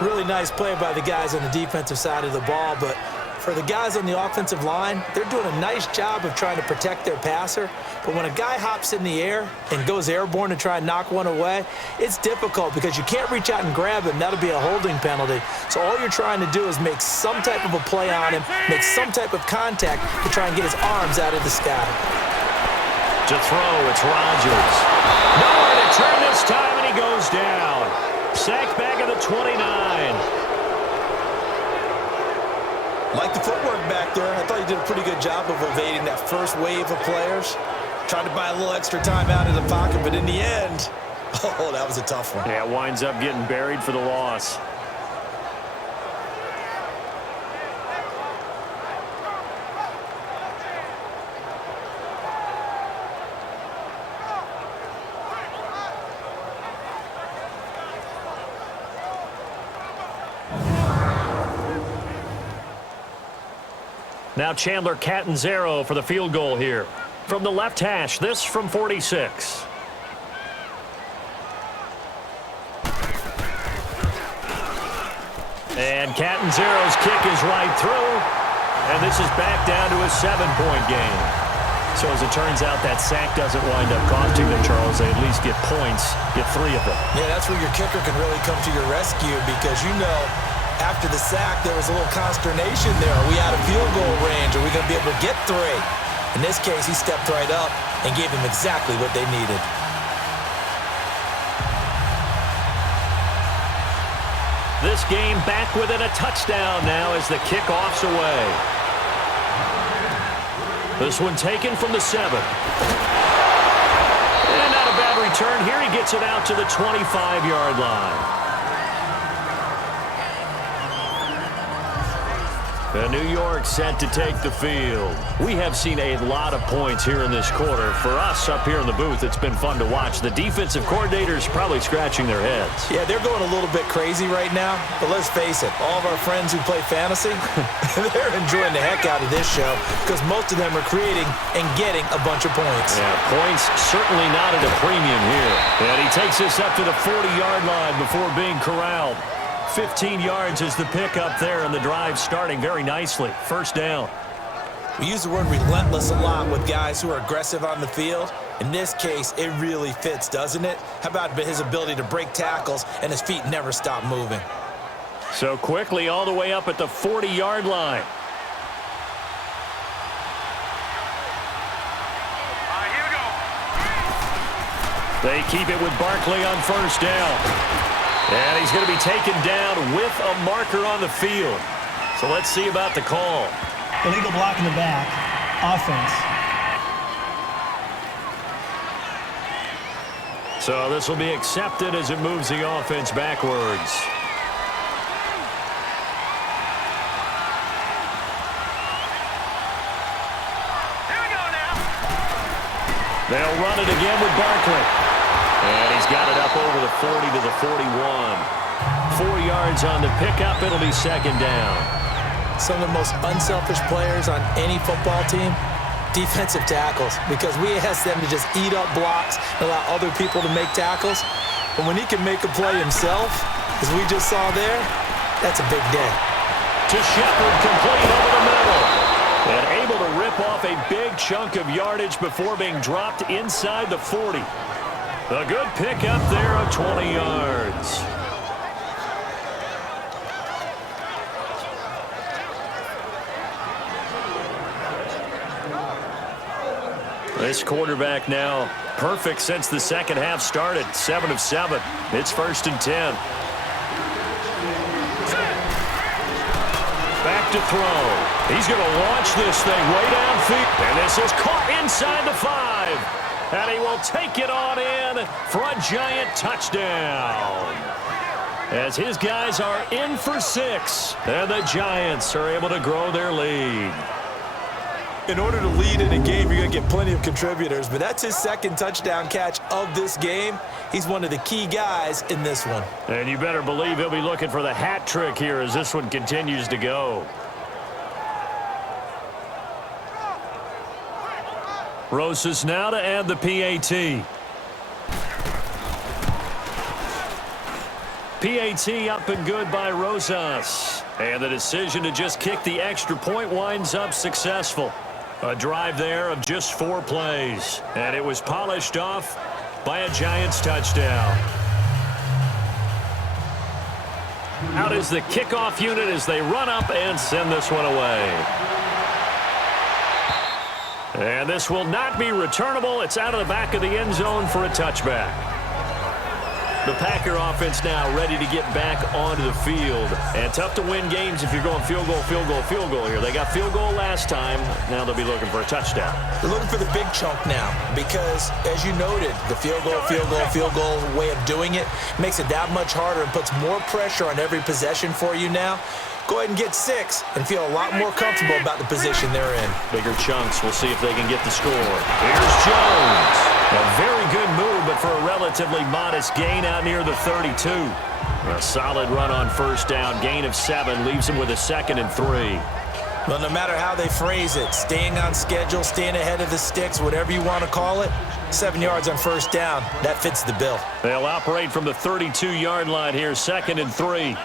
Really nice play by the guys on the defensive side of the ball, but for the guys on the offensive line, they're doing a nice job of trying to protect their passer. But when a guy hops in the air and goes airborne to try and knock one away, it's difficult because you can't reach out and grab him. That'll be a holding penalty. So all you're trying to do is make some type of a play on him, make some type of contact to try and get his arms out of the sky. To throw, it's Rodgers. Nowhere to turn this time, and he goes down. Sacked back at the 29. Like the footwork back there, I thought he did a pretty good job of evading that first wave of players. Tried to buy a little extra time out of the pocket, but in the end, oh, that was a tough one. Yeah, it winds up getting buried for the loss. Now Chandler Catanzaro for the field goal here. From the left hash, this from 46. And Catanzaro's kick is right through. And this is back down to a 7-point game. So as it turns out, that sack doesn't wind up costing them, Charles. They at least get points, get 3 of them. Yeah, that's where your kicker can really come to your rescue because you know after the sack, there was a little consternation there. Are we out of field goal range? Are we going to be able to get 3? In this case, he stepped right up and gave them exactly what they needed. This game back within a touchdown now as the kickoff's away. This one taken from the 7. And not a bad return here. He gets it out to the 25-yard line. New York set to take the field. We have seen a lot of points here in this quarter. For us up here in the booth, it's been fun to watch. The defensive coordinators probably scratching their heads. Yeah, they're going a little bit crazy right now. But let's face it, all of our friends who play fantasy, they're enjoying the heck out of this show because most of them are creating and getting a bunch of points. Yeah, points certainly not at a premium here. And he takes this up to the 40-yard line before being corralled. 15 yards is the pickup there, and the drive starting very nicely. First down. We use the word relentless a lot with guys who are aggressive on the field. In this case, it really fits, doesn't it? How about his ability to break tackles and his feet never stop moving? So quickly all the way up at the 40-yard line. Here we go. They keep it with Barkley on first down. And he's going to be taken down with a marker on the field. So let's see about the call. Illegal block in the back. Offense. So this will be accepted as it moves the offense backwards. Here we go now. They'll run it again with Barkley. And he's got it up over the 40 to the 41. 4 yards on the pickup. It'll be second down. Some of the most unselfish players on any football team, defensive tackles, because we ask them to just eat up blocks and allow other people to make tackles. But when he can make a play himself, as we just saw there, that's a big day. To Shepard, complete over the middle. And able to rip off a big chunk of yardage before being dropped inside the 40. A good pickup there of 20 yards. This quarterback now perfect since the second half started. 7 of 7. It's first and 10. Back to throw. He's going to launch this thing way downfield. And this is caught inside the 5. And he will take it on in for a giant touchdown. As his guys are in for 6. And the Giants are able to grow their lead. In order to lead in a game, you're going to get plenty of contributors, but that's his second touchdown catch of this game. He's one of the key guys in this one. And you better believe he'll be looking for the hat trick here as this one continues to go. Rosas now to add the PAT. PAT up and good by Rosas. And the decision to just kick the extra point winds up successful. A drive there of just 4 plays. And it was polished off by a Giants touchdown. Out is the kickoff unit as they run up and send this one away. And this will not be returnable. It's out of the back of the end zone for a touchback. The Packer offense now ready to get back onto the field. And tough to win games if you're going field goal, field goal, field goal here. They got field goal last time. Now they'll be looking for a touchdown. They're looking for the big chunk now because, as you noted, the field goal, field goal, field goal way of doing it makes it that much harder and puts more pressure on every possession for you now. Go ahead and get 6 and feel a lot more comfortable about the position they're in. Bigger chunks. We'll see if they can get the score. Here's Jones. A very good move, but for a relatively modest gain out near the 32. A solid run on first down. Gain of 7 leaves him with a 2nd and 3. Well, no matter how they phrase it, staying on schedule, staying ahead of the sticks, whatever you want to call it, 7 yards on first down, that fits the bill. They'll operate from the 32-yard line here, 2nd and 3.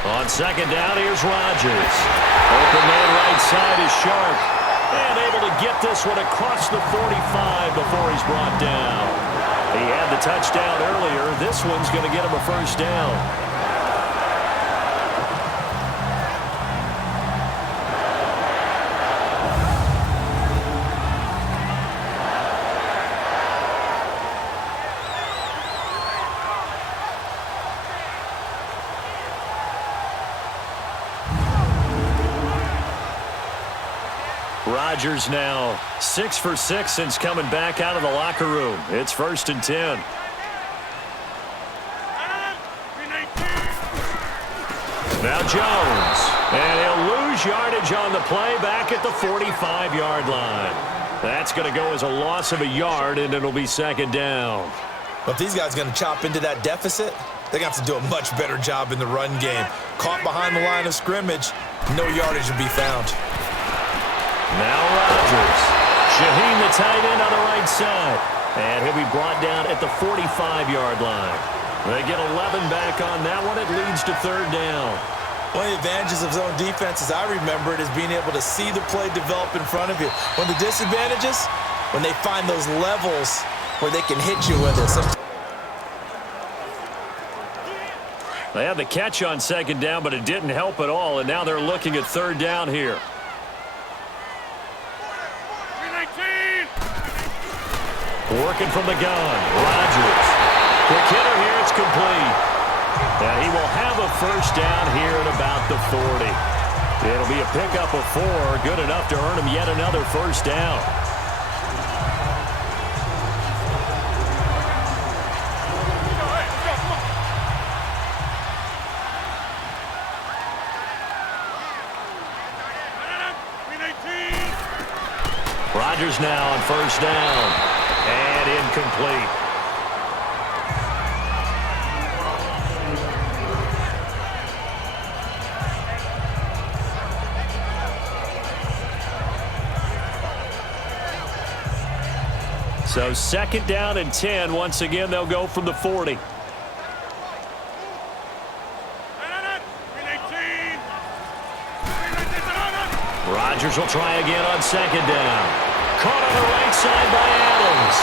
On second down, here's Rodgers. Open man right side is Sharp. And able to get this one across the 45 before he's brought down. He had the touchdown earlier. This one's going to get him a first down. Rodgers now 6 for 6 since coming back out of the locker room. It's 1st and 10. Now Jones. And he'll lose yardage on the play back at the 45-yard line. That's going to go as a loss of a yard, and it'll be 2nd down. But if these guys are going to chop into that deficit, they're going to have to do a much better job in the run game. Caught behind the line of scrimmage, no yardage will be found. Now Rodgers. Shaheen, the tight end, on the right side. And he'll be brought down at the 45-yard line. They get 11 back on that one. It leads to 3rd down. One of the advantages of zone defense, as I remember it, is being able to see the play develop in front of you. One of the disadvantages, when they find those levels where they can hit you with it. They had the catch on 2nd down, but it didn't help at all, and now they're looking at 3rd down here. Working from the gun, Rodgers. Quick hitter here, it's complete. And he will have a 1st down here at about the 40. It'll be a pickup of 4, good enough to earn him yet another 1st down. Rodgers now on 1st down. And incomplete. So 2nd down and 10. Once again, they'll go from the 40. Rodgers will try again on 2nd down. Caught on the right side by Adams.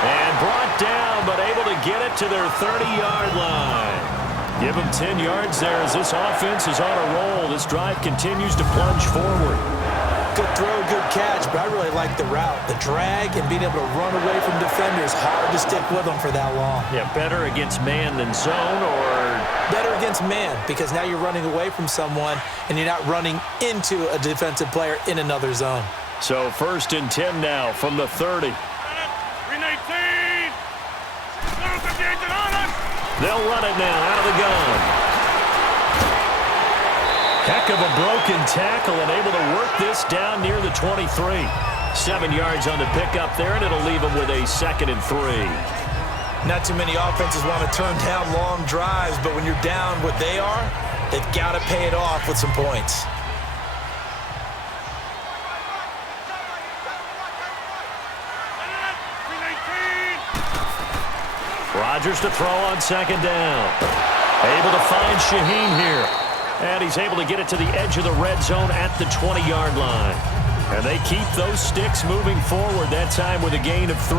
And brought down, but able to get it to their 30-yard line. Give them 10 yards there as this offense is on a roll. This drive continues to plunge forward. Good throw, good catch, but I really like the route. The drag and being able to run away from defenders, hard to stick with them for that long. Yeah, better against man than zone, or? Better against man, because now you're running away from someone and you're not running into a defensive player in another zone. So 1st and 10 now from the 30. They'll run it now out of the gun. Heck of a broken tackle and able to work this down near the 23. 7 yards on the pickup there, and it'll leave them with a 2nd and 3. Not too many offenses want to turn down long drives, but when you're down what they are, they've got to pay it off with some points. Rodgers to throw on 2nd down. Able to find Shaheen here. And he's able to get it to the edge of the red zone at the 20-yard line. And they keep those sticks moving forward, that time with a gain of 3.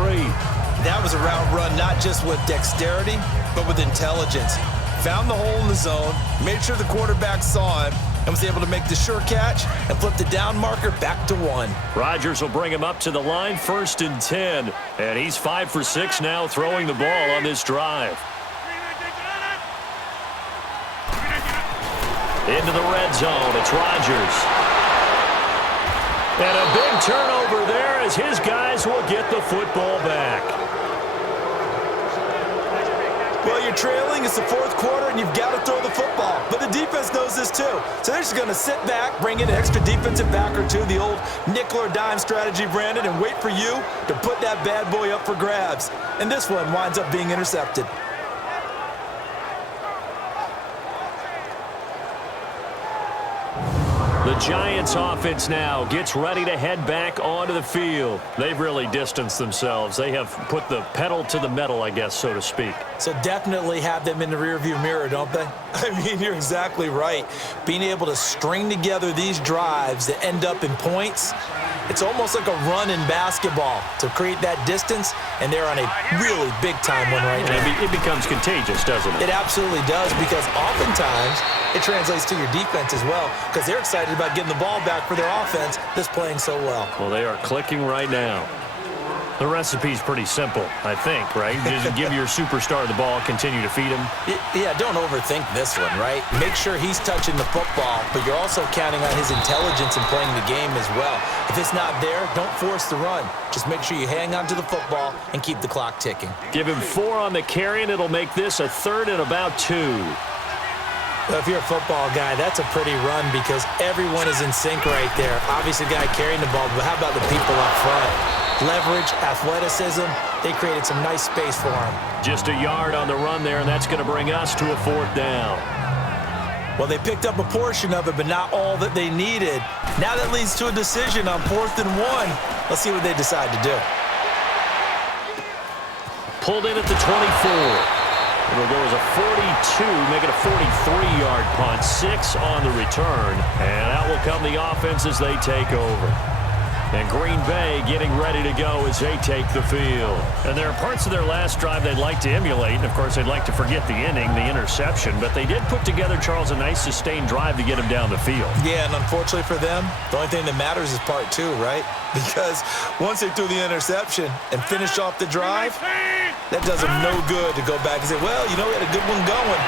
That was a route run not just with dexterity, but with intelligence. Found the hole in the zone, made sure the quarterback saw him, and was able to make the sure catch and flip the down marker back to 1. Rodgers will bring him up to the line, 1st and 10. And he's 5 for 6 now throwing the ball on this drive. Into the red zone, it's Rodgers. And a big turnover there as his guys will get the football back. Well, you're trailing. It's the 4th quarter, and you've got to throw the football. But the defense knows this, too. So they're just going to sit back, bring in an extra defensive back or two, the old nickel or dime strategy, Brandon, and wait for you to put that bad boy up for grabs. And this one winds up being intercepted. The Giants offense now gets ready to head back onto the field. They've really distanced themselves. They have put the pedal to the metal, I guess, so to speak. So definitely have them in the rearview mirror, don't they? I mean, you're exactly right. Being able to string together these drives that end up in points, it's almost like a run in basketball to create that distance, and they're on a really big-time one right now. It becomes contagious, doesn't it? It absolutely does, because oftentimes it translates to your defense as well, because they're excited about getting the ball back for their offense that's playing so well. Well, they are clicking right now. The recipe's pretty simple, I think, right? Just give your superstar the ball, continue to feed him. Yeah, don't overthink this one, right? Make sure he's touching the football, but you're also counting on his intelligence in playing the game as well. If it's not there, don't force the run. Just make sure you hang on to the football and keep the clock ticking. Give him 4 on the carry, and it'll make this a 3rd and about 2. Well, if you're a football guy, that's a pretty run because everyone is in sync right there. Obviously, the guy carrying the ball, but how about the people up front? Leverage, athleticism, they created some nice space for him. Just a yard on the run there, and that's going to bring us to a 4th down. Well, they picked up a portion of it, but not all that they needed. Now that leads to a decision on 4th and 1. Let's see what they decide to do. Pulled in at the 24. It'll go as a 42, make it a 43-yard punt. 6 on the return, and out will come the offense as they take over. And Green Bay getting ready to go as they take the field. And there are parts of their last drive they'd like to emulate. And, of course, they'd like to forget the inning, the interception. But they did put together, Charles, a nice sustained drive to get him down the field. Yeah, and unfortunately for them, the only thing that matters is part 2, right? Because once they threw the interception and finished off the drive, that does them no good to go back and say, well, you know, we had a good one going.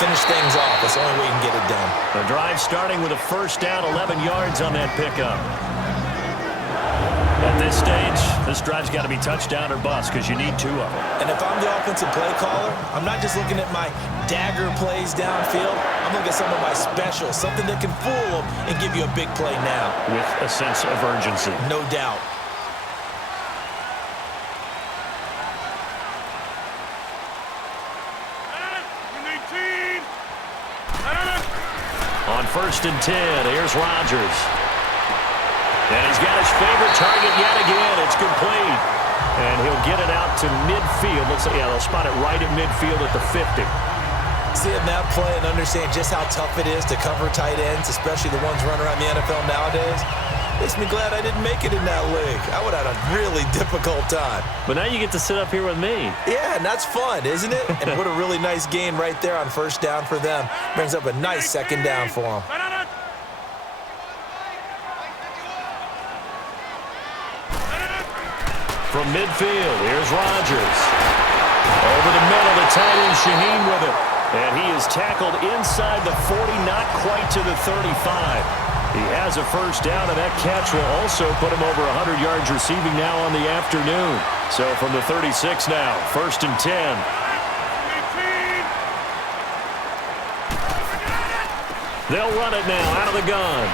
Finish things off. That's the only way you can get it done. The drive starting with a 1st down, 11 yards on that pickup. At this stage, this drive's got to be touchdown or bust because you need 2 of them. And if I'm the offensive play caller, I'm not just looking at my dagger plays downfield. I'm looking at some of my specials, something that can fool them and give you a big play now. With a sense of urgency. No doubt. On 1st and 10, here's Rodgers. And he's got his favorite target yet again. It's complete. And he'll get it out to midfield. Looks like, yeah, they'll spot it right at midfield at the 50. Seeing that play and understand just how tough it is to cover tight ends, especially the ones running around the NFL nowadays, makes me glad I didn't make it in that league. I would have had a really difficult time. But now you get to sit up here with me. Yeah, and that's fun, isn't it? And what a really nice gain right there on 1st down for them. Brings up a nice 2nd down for them. From midfield, here's Rodgers. Over the middle, the tight end Shaheen with it. And he is tackled inside the 40, not quite to the 35. He has a 1st down, and that catch will also put him over 100 yards receiving now on the afternoon. So from the 36 now, 1st and 10. They'll run it now out of the gun.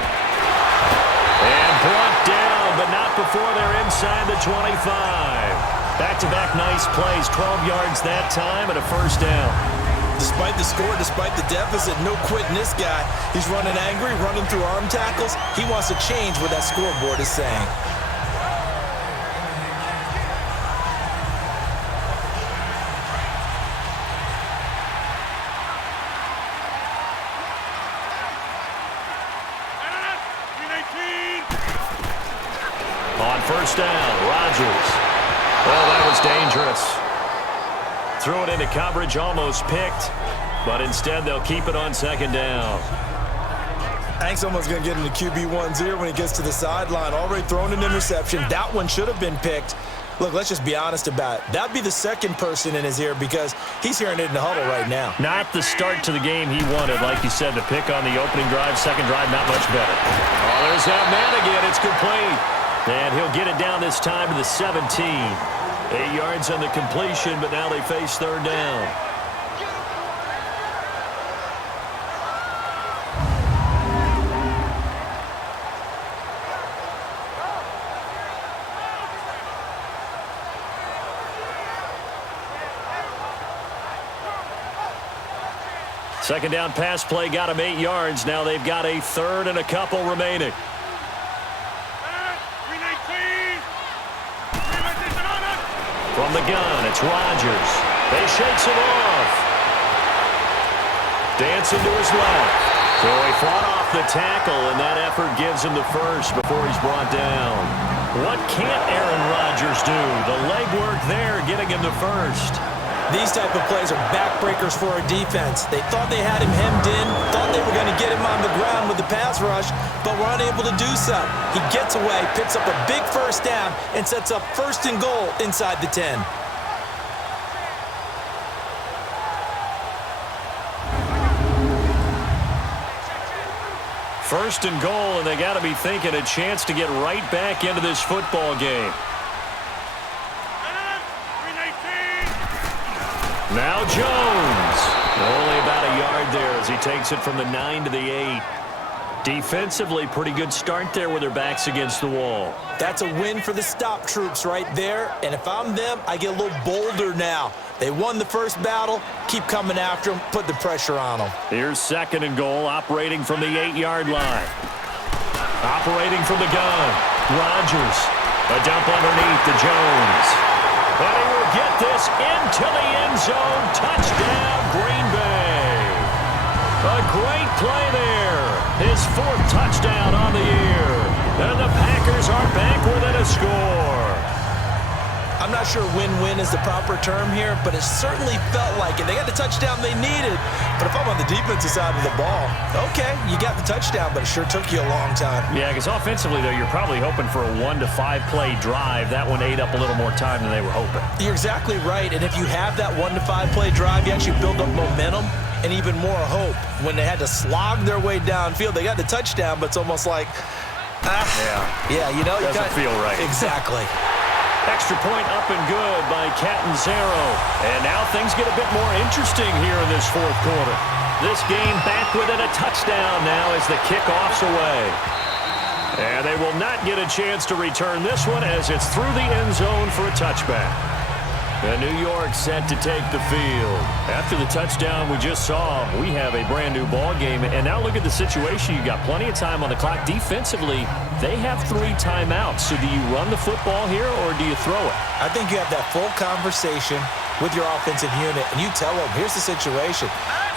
And brought down, but not before they're inside the 25. Back-to-back nice plays, 12 yards that time and a 1st down. Despite the score, despite the deficit, no quitting this guy. He's running angry, running through arm tackles. He wants to change what that scoreboard is saying. On 1st down, Rodgers. Oh, that was dangerous. Threw it into coverage, almost picked, but instead they'll keep it on 2nd down. I think someone's going to get into QB1-0 when he gets to the sideline. Already thrown an interception. That one should have been picked. Look, let's just be honest about it. That'd be the 2nd person in his ear because he's hearing it in the huddle right now. Not the start to the game he wanted, like you said, to pick on the opening drive, 2nd drive, not much better. Oh, there's that man again. It's complete. And he'll get it down this time to the 17. 8 yards on the completion, but now they face 3rd down. Second down pass play got him 8 yards. Now they've got a 3rd and a couple remaining. From the gun, it's Rodgers. They shakes him off. Dancing to his left. So he fought off the tackle, and that effort gives him the 1st before he's brought down. What can't Aaron Rodgers do? The legwork there getting him the 1st. These type of plays are backbreakers for a defense. They thought they had him hemmed in, thought they were going to get him on the ground with the pass pass rush, but we're unable to do so. He gets away, picks up a big first down, and sets up 1st and goal inside the 10. First and goal, and they got to be thinking a chance to get right back into this football game. Now Jones. Only about a yard there as he takes it from the 9 to the 8. Defensively, pretty good start there with their backs against the wall. That's a win for the stop troops right there, and if I'm them, I get a little bolder now. They won the first battle, keep coming after them, put the pressure on them. Here's 2nd and goal, operating from the 8-yard line. Operating from the gun, Rodgers. A dump underneath to Jones. But he will get this into the end zone. Touchdown, Green Bay. A great play there. His 4th touchdown on the year. And the Packers are back within a score. I'm not sure win-win is the proper term here, but it certainly felt like it. They got the touchdown they needed, but if I'm on the defensive side of the ball, okay, you got the touchdown, but it sure took you a long time. Yeah, because offensively, though, you're probably hoping for a 1 to 5 play drive. That one ate up a little more time than they were hoping. You're exactly right, and if you have that 1 to 5 play drive, you actually build up momentum and even more hope. When they had to slog their way downfield, they got the touchdown, but it's almost like, yeah, you know, doesn't feel right. Exactly. Extra point up and good by Catanzaro. And now things get a bit more interesting here in this 4th quarter. This game back within a touchdown now as the kickoff's away. And they will not get a chance to return this one as it's through the end zone for a touchback. And New York set to take the field. After the touchdown we just saw, we have a brand new ball game. And now look at the situation. You got plenty of time on the clock. Defensively, they have 3 timeouts. So do you run the football here or do you throw it? I think you have that full conversation with your offensive unit, and you tell them, here's the situation.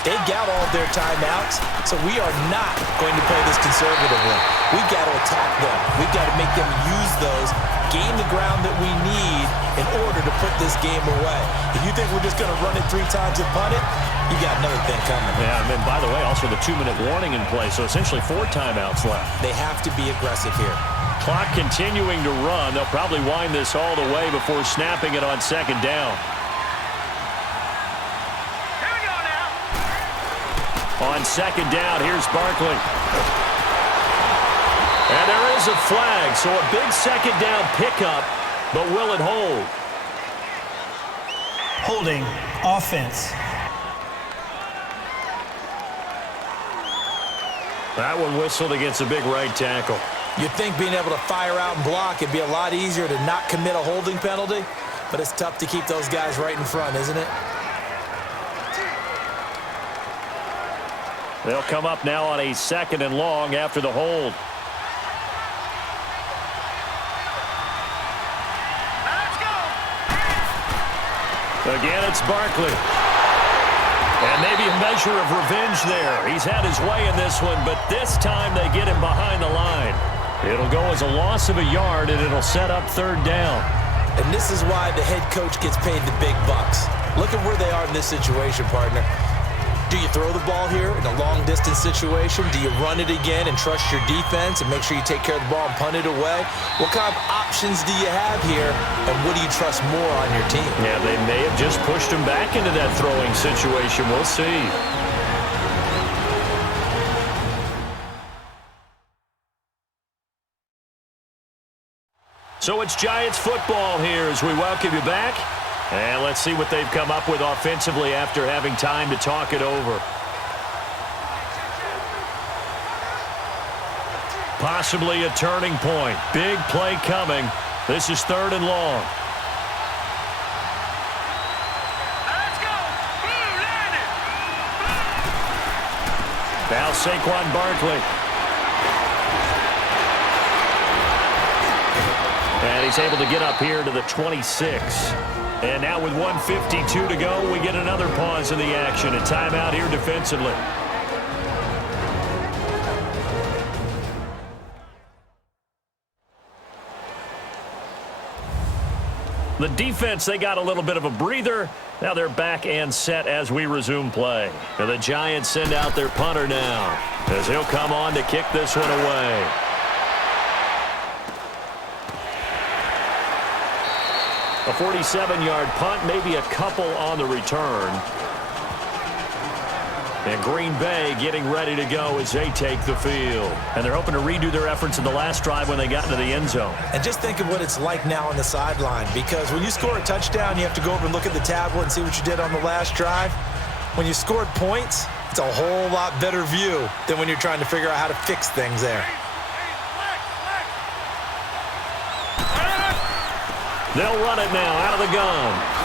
They got all of their timeouts, so we are not going to play this conservatively. We've got to attack them. We've got to make them use those, gain the ground that we need in order to put this game away. If you think we're just going to run it 3 times and punt it, you got another thing coming. Yeah, and then, by the way, also the 2-minute warning in play, so essentially 4 timeouts left. They have to be aggressive here. Clock continuing to run. They'll probably wind this all the way before snapping it on 2nd down. Here we go now. On 2nd down, here's Barkley. And there is a flag, so a big 2nd down pickup, but will it hold? Holding. Offense. That one whistled against a big right tackle. You'd think being able to fire out and block, it'd be a lot easier to not commit a holding penalty, but it's tough to keep those guys right in front, isn't it? They'll come up now on a 2nd and long after the hold. Let's go. Again, it's Barkley. And maybe a measure of revenge there. He's had his way in this one, but this time they get him behind the line. It'll go as a loss of a yard, and it'll set up 3rd down. And this is why the head coach gets paid the big bucks. Look at where they are in this situation, partner. Do you throw the ball here in a long-distance situation? Do you run it again and trust your defense and make sure you take care of the ball and punt it away? What kind of options do you have here, and what do you trust more on your team? Yeah, they may have just pushed him back into that throwing situation. We'll see. So it's Giants football here as we welcome you back. And let's see what they've come up with offensively after having time to talk it over. Possibly a turning point. Big play coming. This is 3rd and long. Let's go. Blue landed. Now Saquon Barkley. And he's able to get up here to the 26. And now with 1:52 to go, we get another pause in the action. A timeout here defensively. The defense, they got a little bit of a breather. Now they're back and set as we resume play. And the Giants send out their punter now as he'll come on to kick this one away. A 47-yard punt, maybe a couple on the return. And Green Bay getting ready to go as they take the field. And they're hoping to redo their efforts in the last drive when they got into the end zone. And just think of what it's like now on the sideline, because when you score a touchdown, you have to go over and look at the tablet and see what you did on the last drive. When you scored points, it's a whole lot better view than when you're trying to figure out how to fix things there. They'll run it now out of the gun.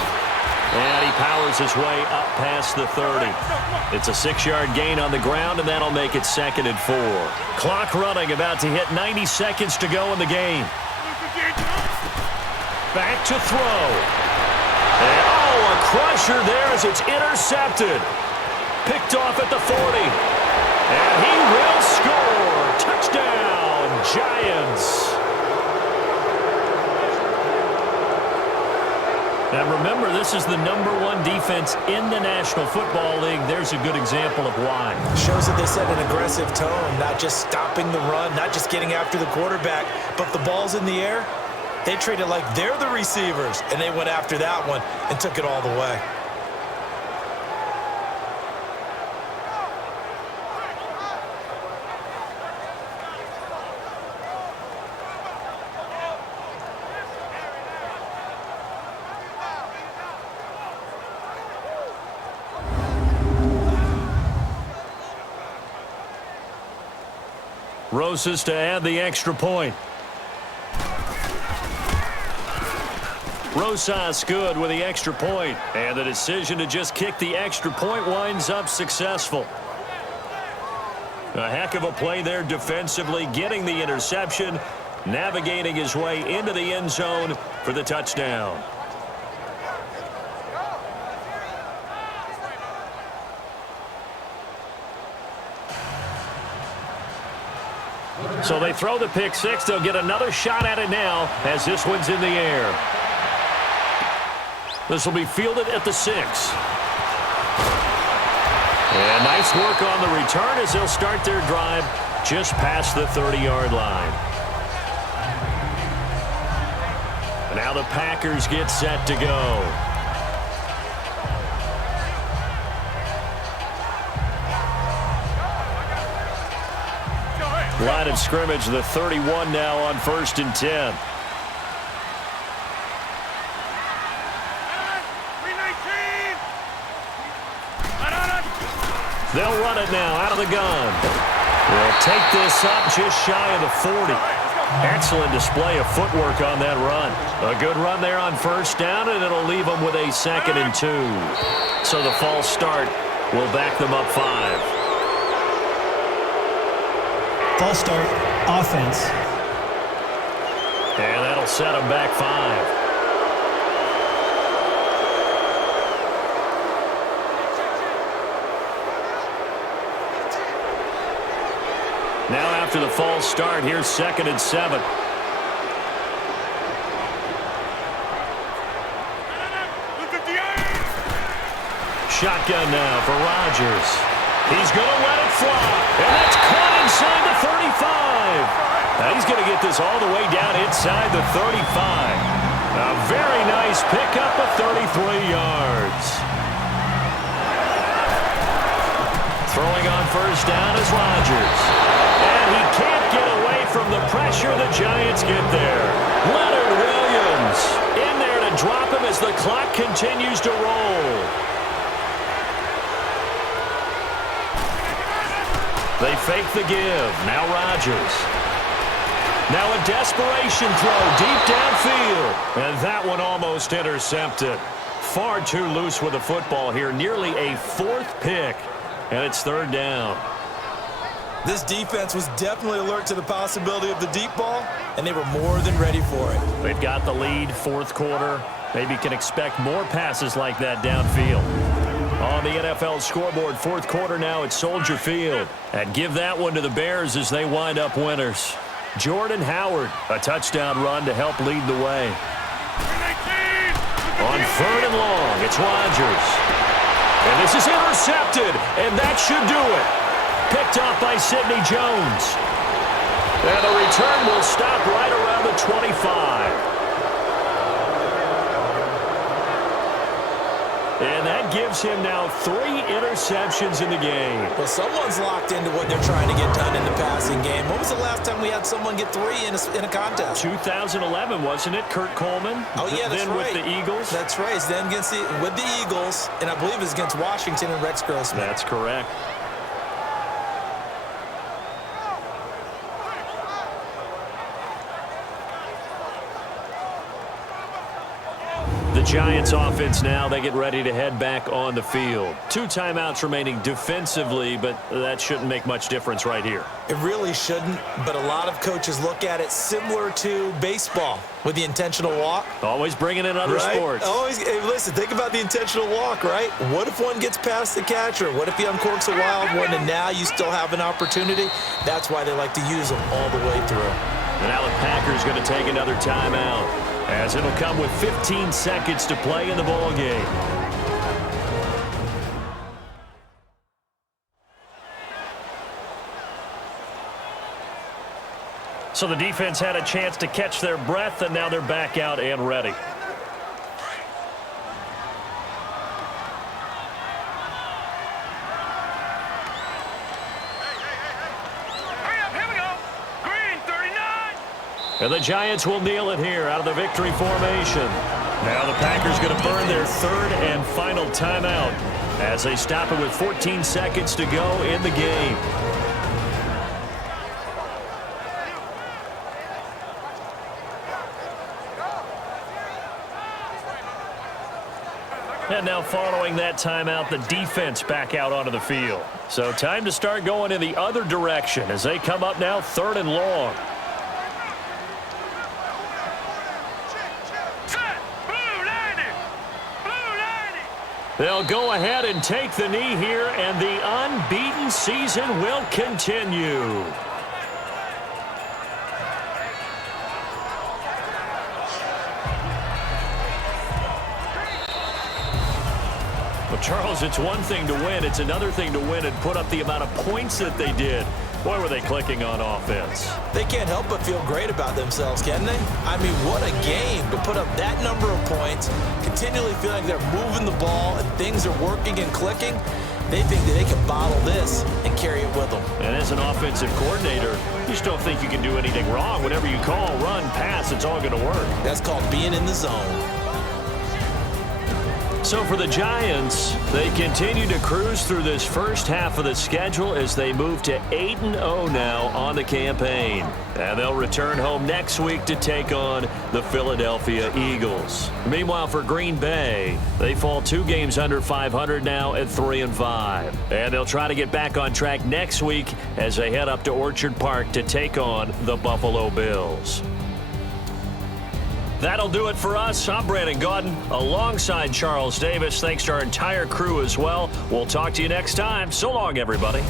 And he powers his way up past the 30. It's a 6-yard gain on the ground, and that'll make it 2nd and 4. Clock running, about to hit 90 seconds to go in the game. Back to throw. And, a crusher there as it's intercepted. Picked off at the 40. And he will score. Touchdown, Giants. And remember, this is the #1 defense in the National Football League. There's a good example of why. Shows that they set an aggressive tone, not just stopping the run, not just getting after the quarterback, but the ball's in the air. They treat it like they're the receivers, and they went after that one and took it all the way. Rosas to add the extra point. Rosas good with the extra point. And the decision to just kick the extra point winds up successful. A heck of a play there defensively, getting the interception, navigating his way into the end zone for the touchdown. So they throw the pick six. They'll get another shot at it now as this one's in the air. This will be fielded at the 6. And nice work on the return as they'll start their drive just past the 30-yard line. Now the Packers get set to go. Line of scrimmage, the 31 now on 1st and 10. They'll run it now out of the gun. They'll take this up just shy of the 40. Excellent display of footwork on that run. A good run there on 1st down, and it'll leave them with a 2nd and 2. So the false start will back them up 5. False start, offense. And that'll set them back 5. Now after the false start, here's 2nd and 7. Shotgun now for Rodgers. He's going to let it fly. And that's caught inside the 35. Now he's going to get this all the way down inside the 35. A very nice pickup of 33 yards. Throwing on 1st down is Rodgers. And he can't get away from the pressure. The Giants get there. Leonard Williams in there to drop him as the clock continues to roll. They fake the give. Now Rodgers. Now a desperation throw deep downfield. And that one almost intercepted. Far too loose with the football here. Nearly a 4th pick. And it's 3rd down. This defense was definitely alert to the possibility of the deep ball, and they were more than ready for it. They've got the lead, 4th quarter. Maybe can expect more passes like that downfield. On the NFL scoreboard, 4th quarter now at Soldier Field. And give that one to the Bears as they wind up winners. Jordan Howard, a touchdown run to help lead the way. On 3rd and long, it's Rodgers. And this is intercepted, and that should do it. Picked off by Sidney Jones. And the return will stop right around the 25. And that gives him now 3 interceptions in the game. Well, someone's locked into what they're trying to get done in the passing game. When was the last time we had someone get 3 in a contest? 2011, wasn't it? Kurt Coleman? Oh, yeah, that's then right. with the Eagles? That's right. Then with the Eagles, and I believe it's against Washington and Rex Grossman. That's correct. The Giants offense now, they get ready to head back on the field. 2 timeouts remaining defensively, but that shouldn't make much difference right here. It really shouldn't, but a lot of coaches look at it similar to baseball with the intentional walk. Always bringing in other sports. Always. Hey, listen, think about the intentional walk, right? What if one gets past the catcher? What if he uncorks a wild one and now you still have an opportunity? That's why they like to use them all the way through. And now the Packers going to take another timeout, as it'll come with 15 seconds to play in the ball game. So the defense had a chance to catch their breath, and now they're back out and ready. And the Giants will kneel it here out of the victory formation. Now the Packers going to burn their 3rd and final timeout as they stop it with 14 seconds to go in the game. And now following that timeout, the defense back out onto the field. So time to start going in the other direction as they come up now 3rd and long. They'll go ahead and take the knee here, and the unbeaten season will continue. Well, Charles, it's one thing to win. It's another thing to win and put up the amount of points that they did. Boy, were they clicking on offense. They can't help but feel great about themselves, can they? I mean, what a game to put up that number of points, continually feeling like they're moving the ball and things are working and clicking. They think that they can bottle this and carry it with them. And as an offensive coordinator, you just don't think you can do anything wrong. Whatever you call, run, pass, it's all going to work. That's called being in the zone. So for the Giants, they continue to cruise through this first half of the schedule as they move to 8-0 now on the campaign. And they'll return home next week to take on the Philadelphia Eagles. Meanwhile, for Green Bay, they fall 2 games under 500 now at 3-5. And they'll try to get back on track next week as they head up to Orchard Park to take on the Buffalo Bills. That'll do it for us. I'm Brandon Gaudin alongside Charles Davis. Thanks to our entire crew as well. We'll talk to you next time. So long, everybody.